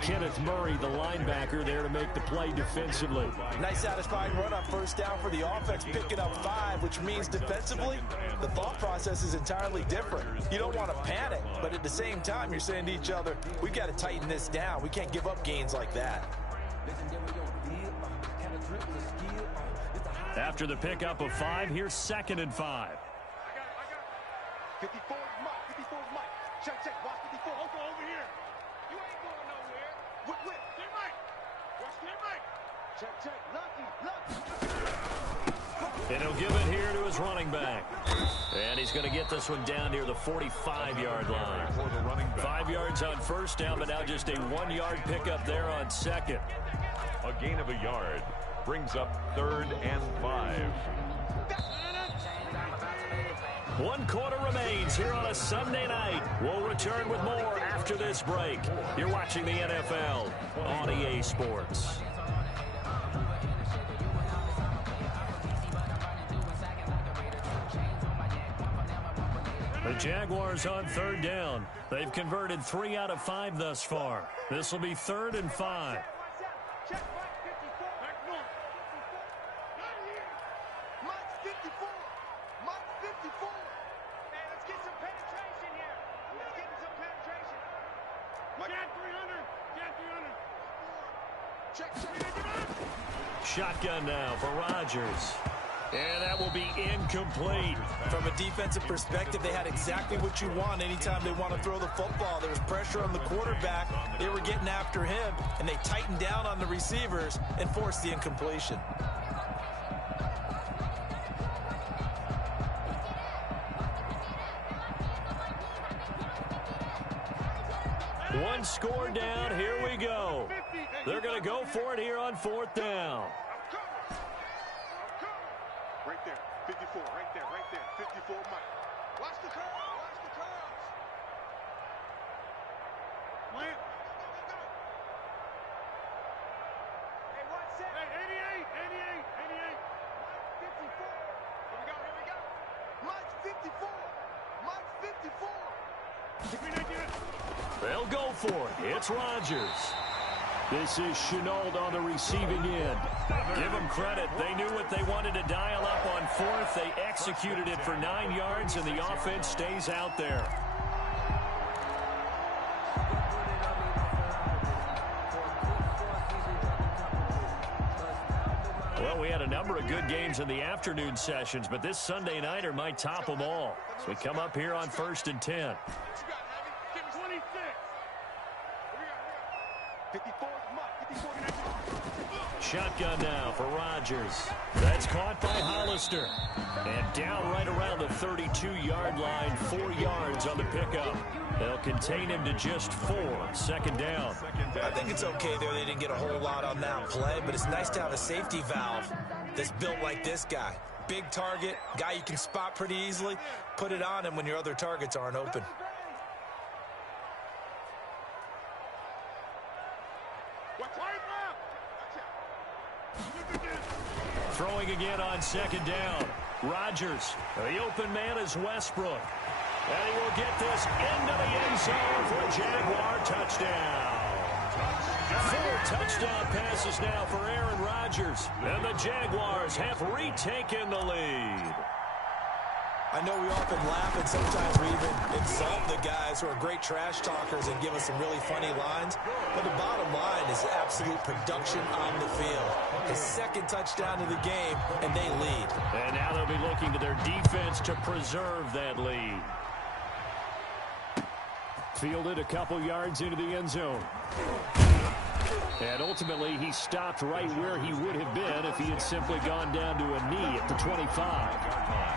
Kenneth Murray, the linebacker, there to make the play defensively. Nice satisfying run on first down for the offense, picking up 5, which means defensively, the thought process is entirely different. You don't want to panic, but at the same time, you're saying to each other, we've got to tighten this down. We can't give up gains like that. After the pickup of 5, here's 2nd and 5. 54 is Mike. 54 is Mike. Check, check. Watch 54. Okay, over here. You ain't going nowhere. Whip. Clear Mike. Watch clear Mike. Check, check. Lucky. And he'll give it here to his running back. And he's going to get this one down near the 45-yard line. 5 yards on first down, but now just a 1-yard pickup there on 2nd. A gain of a yard. brings up 3rd and 5. 1 quarter remains here on a Sunday night. We'll return with more after this break. You're watching the NFL on EA Sports. The Jaguars on 3rd down. They've converted 3 out of 5 thus far. This will be 3rd and 5. Shotgun now for Rodgers. And that will be incomplete. From a defensive perspective, they had exactly what you want anytime they want to throw the football. There was pressure on the quarterback. They were getting after him, and they tightened down on the receivers and forced the incompletion. One score down. Here we go. They're going to go for it here on 4th down. Right there, 54, right there, 54, Mike. Watch the curve, watch the curves. Wait. Go. Hey, watch that. Hey, 88. Mike, 54. Here we go. Mike, 54. Mike, 54. They'll go for it. It's Rodgers. This is Chenault on the receiving end. Give them credit. They knew what they wanted to dial up on 4th. They executed it for 9 yards, and the offense stays out there. Well, we had a number of good games in the afternoon sessions, but this Sunday nighter might top them all. So we come up here on 1st and 10. 54, Mike, 54. Shotgun now for Rodgers. That's caught by Hollister. And down right around the 32-yard line, 4 yards on the pickup. They'll contain him to just 4, 2nd down. I think it's okay there. They didn't get a whole lot on that play, but it's nice to have a safety valve that's built like this guy. Big target, guy you can spot pretty easily. Put it on him when your other targets aren't open. Throwing again on 2nd down. Rodgers. The open man is Westbrook. And he will get this into the end zone for a Jaguar touchdown. 4 touchdown passes now for Aaron Rodgers. And the Jaguars have retaken the lead. I know we often laugh and sometimes we even insult the guys who are great trash talkers and give us some really funny lines. But the bottom line is absolute production on the field. His 2nd touchdown of the game, and they lead. And now they'll be looking to their defense to preserve that lead. Fielded a couple yards into the end zone. And ultimately, he stopped right where he would have been if he had simply gone down to a knee at the 25.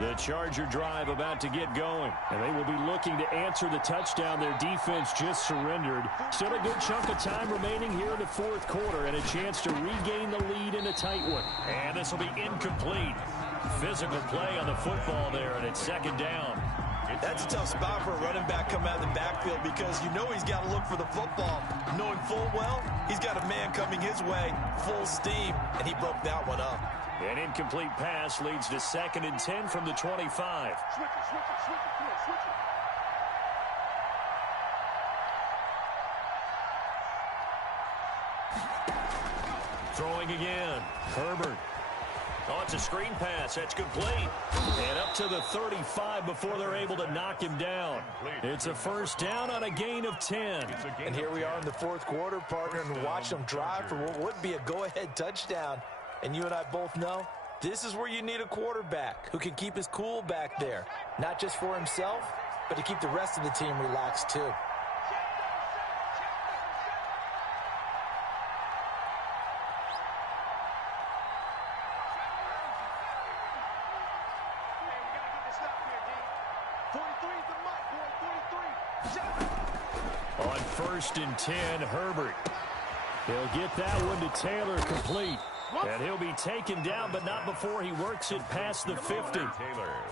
The Charger drive about to get going, and they will be looking to answer the touchdown their defense just surrendered. Still a good chunk of time remaining here in the 4th quarter and a chance to regain the lead in a tight one. And this will be incomplete. Physical play on the football there, and it's 2nd down. That's a tough spot for a running back coming out of the backfield because you know he's got to look for the football, knowing full well he's got a man coming his way, full steam, and he broke that one up. An incomplete pass leads to 2nd and 10 from the 25. Switch it. Come on, switch it. Throwing again. Herbert. Oh, it's a screen pass. That's complete. And up to the 35 before they're able to knock him down. It's a 1st down on a gain of 10. And here we are in the 4th quarter, partner, and watch them drive for what would be a go-ahead touchdown. And you and I both know this is where you need a quarterback who can keep his cool back there. Not just for himself, but to keep the rest of the team relaxed too. On 1st and 10, Herbert. He'll get that one to Taylor complete. And he'll be taken down, but not before he works it past the 50.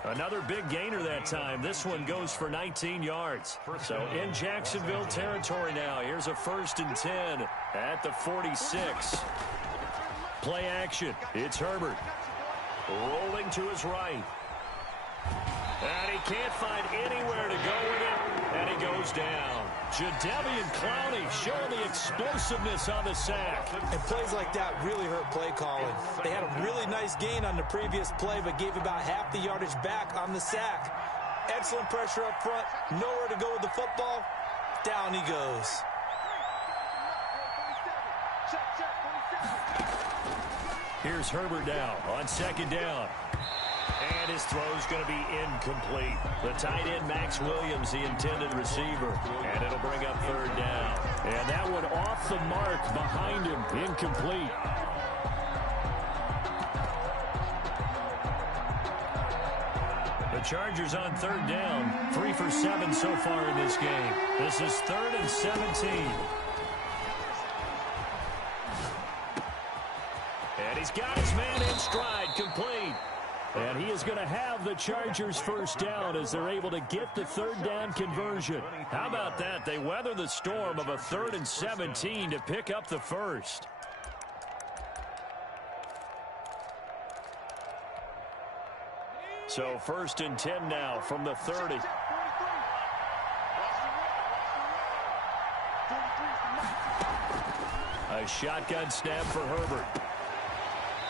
Another big gainer that time. This one goes for 19 yards. So in Jacksonville territory now. Here's a 1st and 10 at the 46. Play action. It's Herbert. Rolling to his right. And he can't find anywhere to go with it. And he goes down. Jadeveon Clowney showing the explosiveness on the sack. And plays like that really hurt play calling. They had a really nice gain on the previous play, but gave about half the yardage back on the sack. Excellent pressure up front. Nowhere to go with the football. Down he goes. Here's Herbert now on 2nd down. And his throw's going to be incomplete. The tight end, Max Williams, the intended receiver. And it'll bring up 3rd down. And that one off the mark behind him. Incomplete. The Chargers on 3rd down. 3 for 7 so far in this game. This is 3rd and 17. And he's got his man in stride, complete. And he is going to have the Chargers 1st down as they're able to get the 3rd down conversion. How about that? They weather the storm of a 3rd and 17 to pick up the 1st. So 1st and 10 now from the 30. A shotgun snap for Herbert.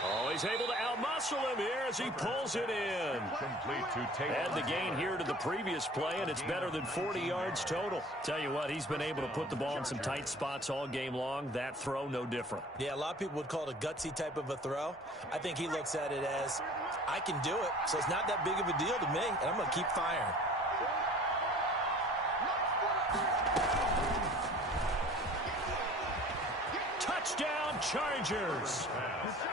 Oh, he's able to outmuscle him here as he pulls it in. Complete to Taylor. Add the gain here to the previous play, and it's better than 40 yards total. Tell you what, he's been able to put the ball in some tight spots all game long. That throw, no different. Yeah, a lot of people would call it a gutsy type of a throw. I think he looks at it as, I can do it, so it's not that big of a deal to me, and I'm going to keep firing. Touchdown, Chargers.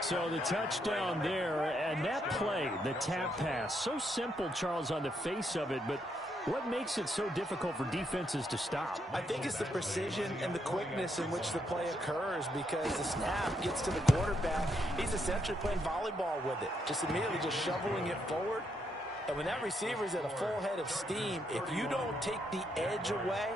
So the touchdown there, and that play, the tap pass, so simple, Charles, on the face of it, but what makes it so difficult for defenses to stop? I think it's the precision and the quickness in which the play occurs, because the snap gets to the quarterback. He's essentially playing volleyball with it, just immediately just shoveling it forward. And when that receiver's at a full head of steam, if you don't take the edge away,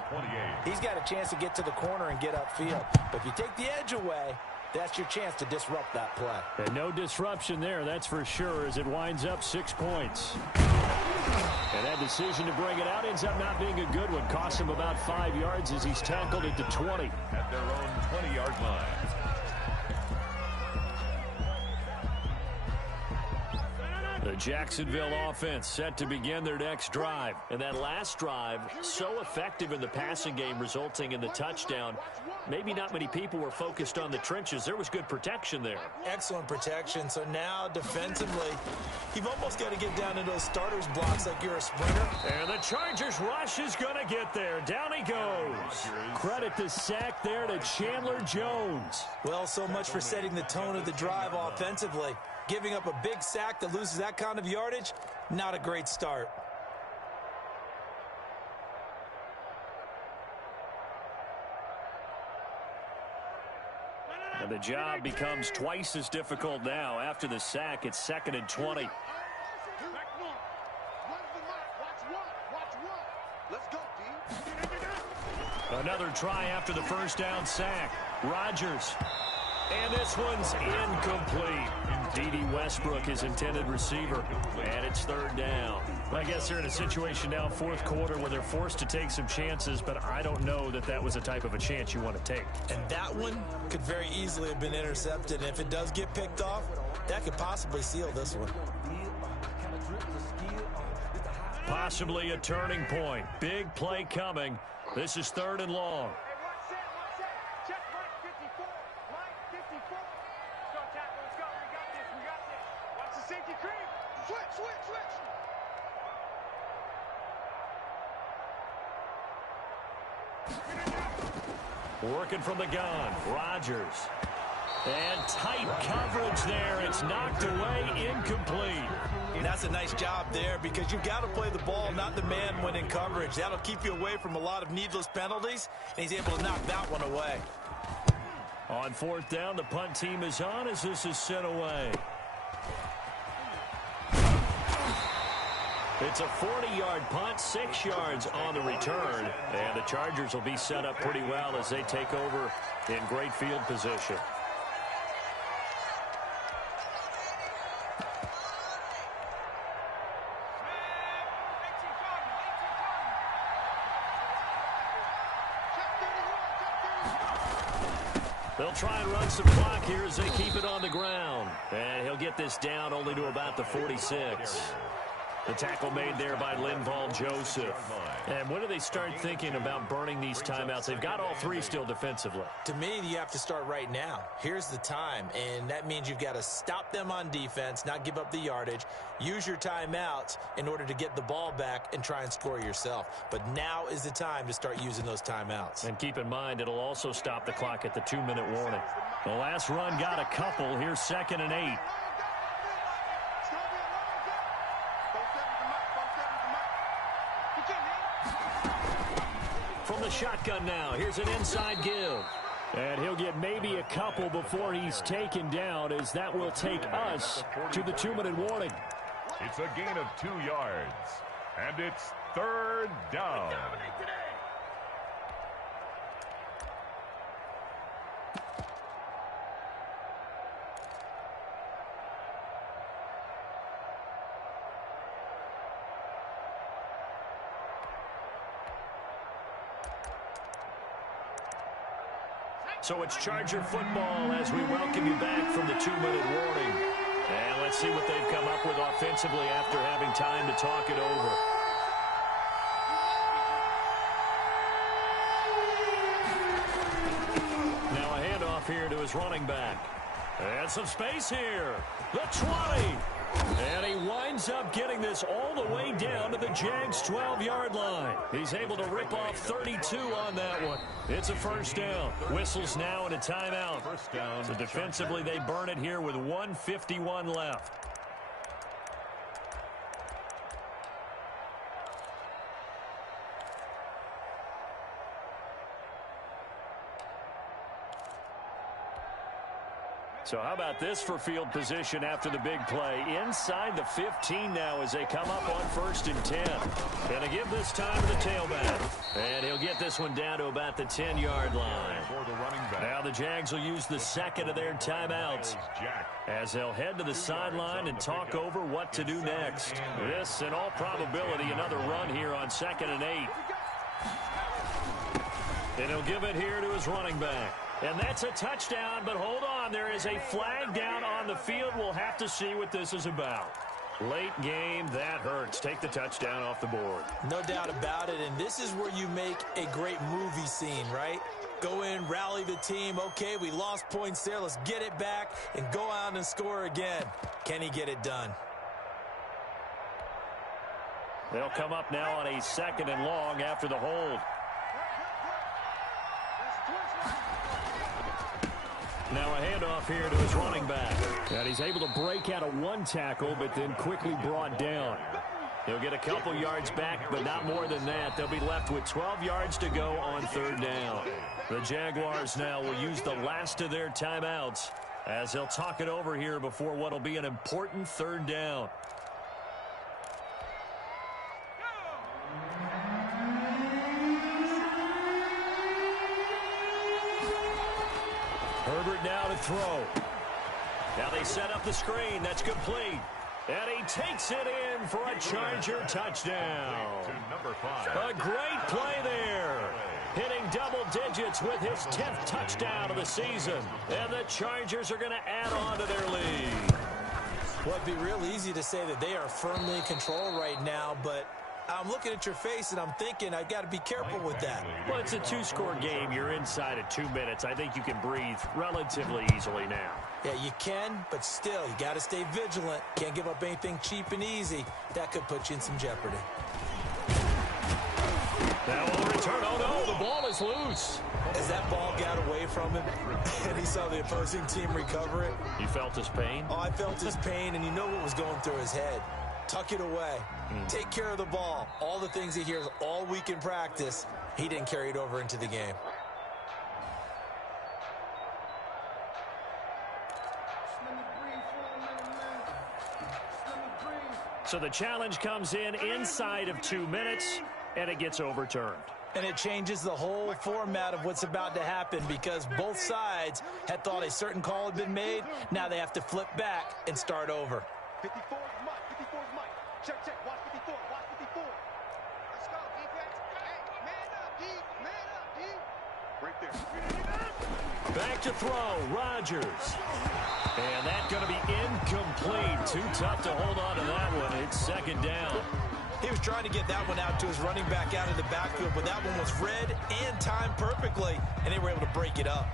he's got a chance to get to the corner and get upfield. But if you take the edge away, that's your chance to disrupt that play. And no disruption there, that's for sure, as it winds up 6 points. And that decision to bring it out ends up not being a good one. Cost him about 5 yards as he's tackled at the 20. At their own 20-yard line. The Jacksonville offense set to begin their next drive. And that last drive, so effective in the passing game, resulting in the touchdown. Maybe not many people were focused on the trenches. There was good protection there. Excellent protection. So now, defensively, you've almost got to get down into those starters blocks like you're a sprinter. And the Chargers rush is going to get there. Down he goes. Credit the sack there to Chandler Jones. Well, so much for setting the tone of the drive offensively. Giving up a big sack that loses that kind of yardage, not a great start. And the job becomes twice as difficult now. After the sack, it's 2nd and 20. Another try after the 1st down sack. Rodgers. And this one's incomplete. D.D. Westbrook, his intended receiver. And it's 3rd down. I guess they're in a situation now, 4th quarter, where they're forced to take some chances, but I don't know that that was the type of a chance you want to take. And that one could very easily have been intercepted. And if it does get picked off, that could possibly seal this one. Possibly a turning point. Big play coming. This is 3rd and long. Working from the gun, Rodgers. And tight coverage there. It's knocked away, incomplete. And that's a nice job there because you've got to play the ball, not the man when in coverage. That'll keep you away from a lot of needless penalties, and he's able to knock that one away. On fourth down, the punt team is on as this is sent away. It's a 40-yard punt, 6 yards on the return. And the Chargers will be set up pretty well as they take over in great field position. They'll try and run some clock here as they keep it on the ground. And he'll get this down only to about the 46. The tackle made there by Linval Joseph. And when do they start thinking about burning these timeouts? They've got all three still defensively. To me, you have to start right now. Here's the time, and that means you've got to stop them on defense, not give up the yardage, use your timeouts in order to get the ball back and try and score yourself. But now is the time to start using those timeouts. And keep in mind, it'll also stop the clock at the 2-minute warning. The last run got a couple. Here's 2nd and 8. From the shotgun now, here's an inside give. And he'll get maybe a couple before he's taken down, as that will take us to the 2-minute warning. It's a gain of 2 yards, and it's 3rd down. So it's Charger football as we welcome you back from the 2-minute warning. And let's see what they've come up with offensively after having time to talk it over. Now a handoff here to his running back. And some space here. The 20. And he winds up getting this all the way down to the Jags' 12-yard line. He's able to rip off 32 on that one. It's a 1st down. Whistles now and a timeout. First down. So defensively, they burn it here with 1:51 left. So how about this for field position after the big play? Inside the 15 now as they come up on 1st and 10. Gonna give this time to the tailback. And he'll get this one down to about the 10-yard line. Now the Jags will use the 2nd of their timeouts as they'll head to the sideline and talk over what to do next. This, in all probability, another run here on 2nd and 8. And he'll give it here to his running back. And that's a touchdown, but hold on. There is a flag down on the field. We'll have to see what this is about. Late game, that hurts. Take the touchdown off the board. No doubt about it, and this is where you make a great movie scene, right? Go in, rally the team. Okay, we lost points there. Let's get it back and go out and score again. Can he get it done? They'll come up now on a 2nd and long after the hold. Now a handoff here to his running back. And he's able to break out of one tackle, but then quickly brought down. He'll get a couple yards back, but not more than that. They'll be left with 12 yards to go on 3rd down. The Jaguars now will use the last of their timeouts as they'll talk it over here before what will be an important 3rd down. Herbert now to throw. Now they set up the screen. That's complete. And he takes it in for a Charger touchdown. A great play there. Hitting double digits with his 10th touchdown of the season. And the Chargers are going to add on to their lead. Well, it'd be real easy to say that they are firmly in control right now, but I'm looking at your face and I'm thinking I've got to be careful with that. Well, it's a 2-score game. You're inside of 2 minutes. I think you can breathe relatively easily now. Yeah, you can, but still, you got to stay vigilant. Can't give up anything cheap and easy. That could put you in some jeopardy. Now we'll return return. Oh, no, the ball is loose. As that ball got away from him and he saw the opposing team recover it. You felt his pain? Oh, I felt his pain, and you know what was going through his head. Tuck it away. Take care of the ball. All the things he hears all week in practice, he didn't carry it over into the game. So the challenge comes in inside of 2 minutes, and it gets overturned. And it changes the whole format of what's about to happen because both sides had thought a certain call had been made. Now they have to flip back and start over. 54 is Mike. 54 is Mike. Check, check. Watch 54. Watch 54. Let's go, defense. Hey, man up, D. Man up, D. Right there. Back to throw, Rodgers. And that's going to be incomplete. Too tough to hold on to that one. It's second down. He was trying to get that one out to his running back out of the backfield, but that one was read and timed perfectly, and they were able to break it up.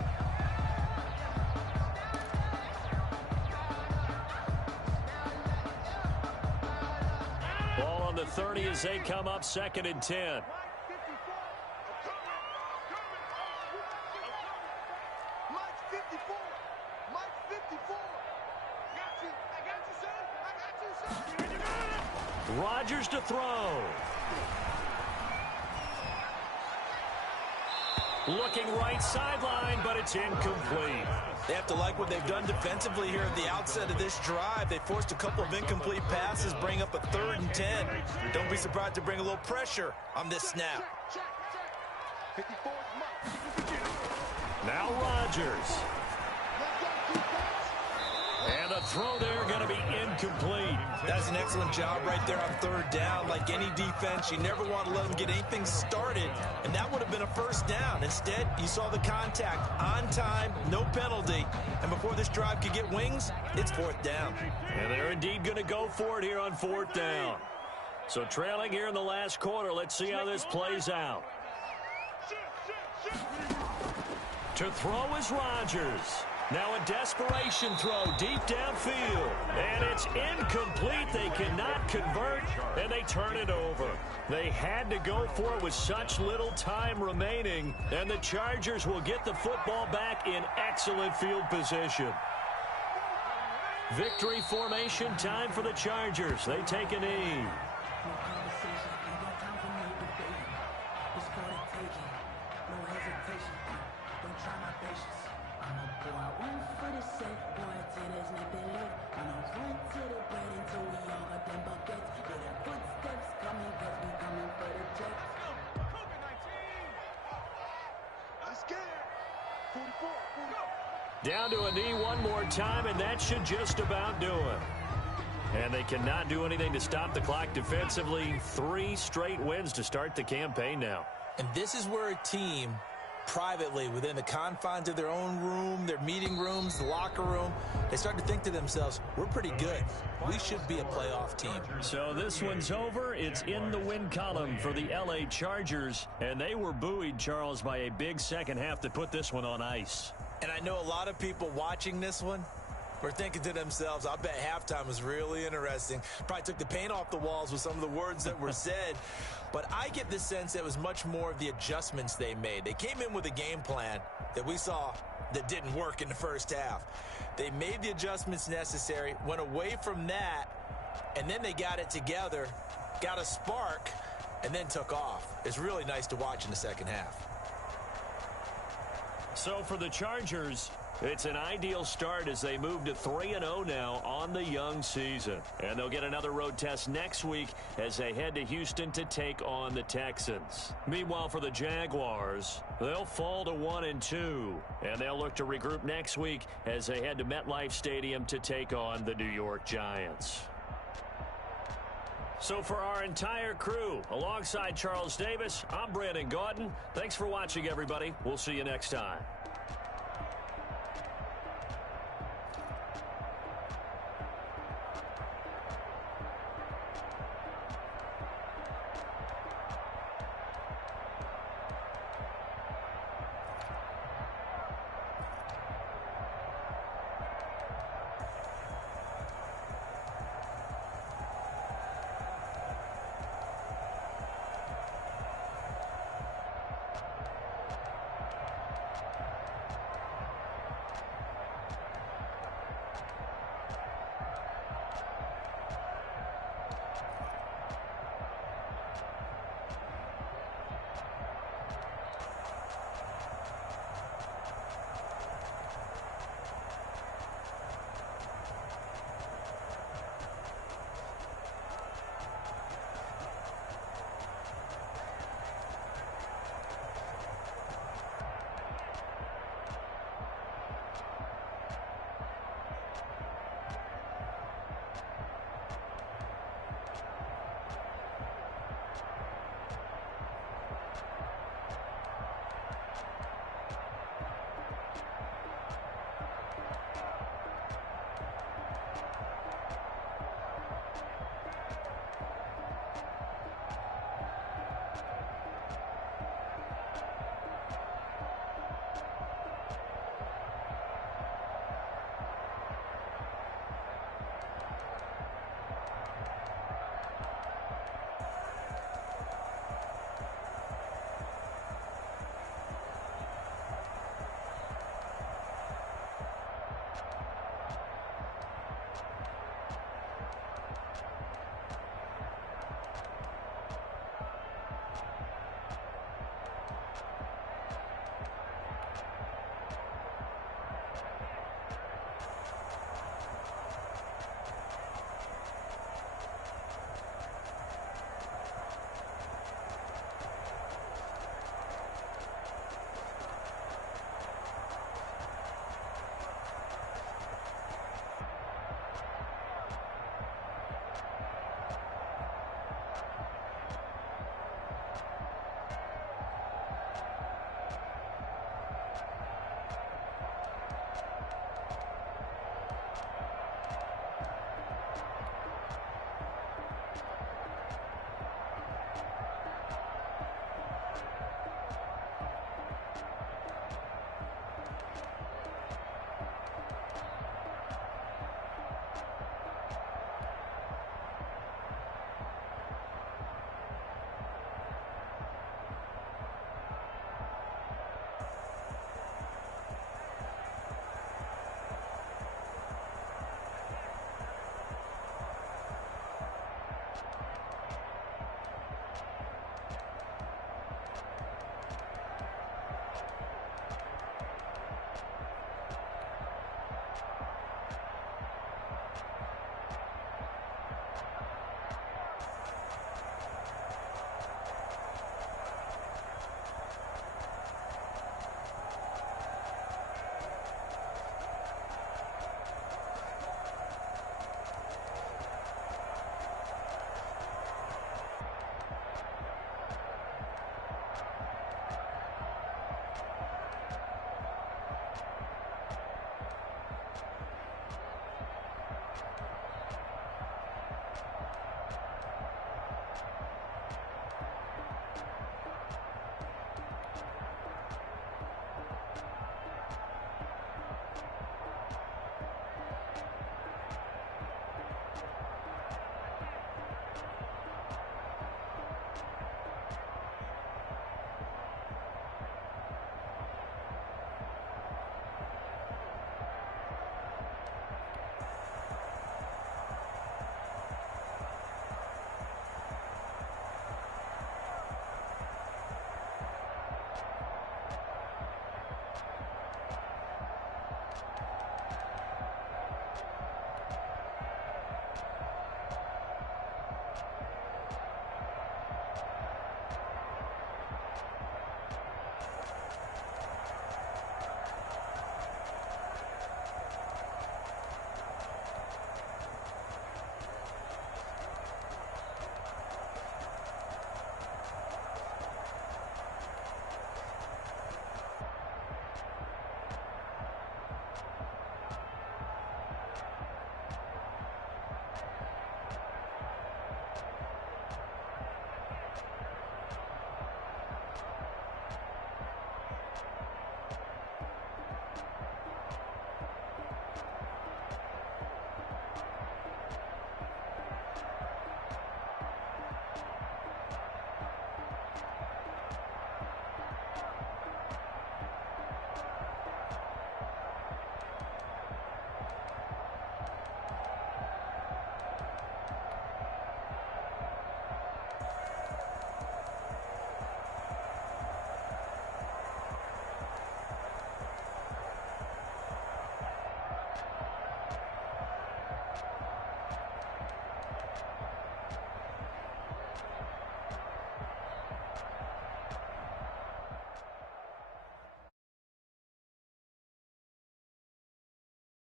Ball on the 30 as they come up second and 10. Rodgers to throw. Looking right sideline, but it's incomplete. They have to like what they've done defensively here at the outset of this drive. They forced a couple of incomplete passes, bring up a 3rd and 10. Don't be surprised to bring a little pressure on this snap. Now Rodgers. And the throw there going to be incomplete. That's an excellent job right there on 3rd down. Like any defense, you never want to let them get anything started, and that would have been a 1st down. Instead, you saw the contact on time, no penalty, and before this drive could get wings, it's 4th down. And they're indeed going to go for it here on 4th down. So trailing here in the last quarter, let's see how this plays out. To throw is Rodgers. Now a desperation throw deep downfield. And it's incomplete. They cannot convert, and they turn it over. They had to go for it with such little time remaining, and the Chargers will get the football back in excellent field position. Victory formation time for the Chargers. They take a knee. Down to a knee one more time, and that should just about do it. And they cannot do anything to stop the clock defensively. 3 straight wins to start the campaign now. And this is where a team, privately, within the confines of their own room, their meeting rooms, the locker room, they start to think to themselves, we're pretty good. We should be a playoff team. So this one's over. It's in the win column for the L.A. Chargers. And they were buoyed, Charles, by a big second half that put this one on ice. And I know a lot of people watching this one were thinking to themselves, I bet halftime was really interesting. Probably took the paint off the walls with some of the words that were said. But I get the sense that it was much more of the adjustments they made. They came in with a game plan that we saw that didn't work in the first half. They made the adjustments necessary, went away from that, and then they got it together, got a spark, and then took off. It's really nice to watch in the second half. So for the Chargers, it's an ideal start as they move to 3-0 now on the young season. And they'll get another road test next week as they head to Houston to take on the Texans. Meanwhile, for the Jaguars, they'll fall to 1-2. And they'll look to regroup next week as they head to MetLife Stadium to take on the New York Giants. So for our entire crew, alongside Charles Davis, I'm Brandon Gaudin. Thanks for watching, everybody. We'll see you next time.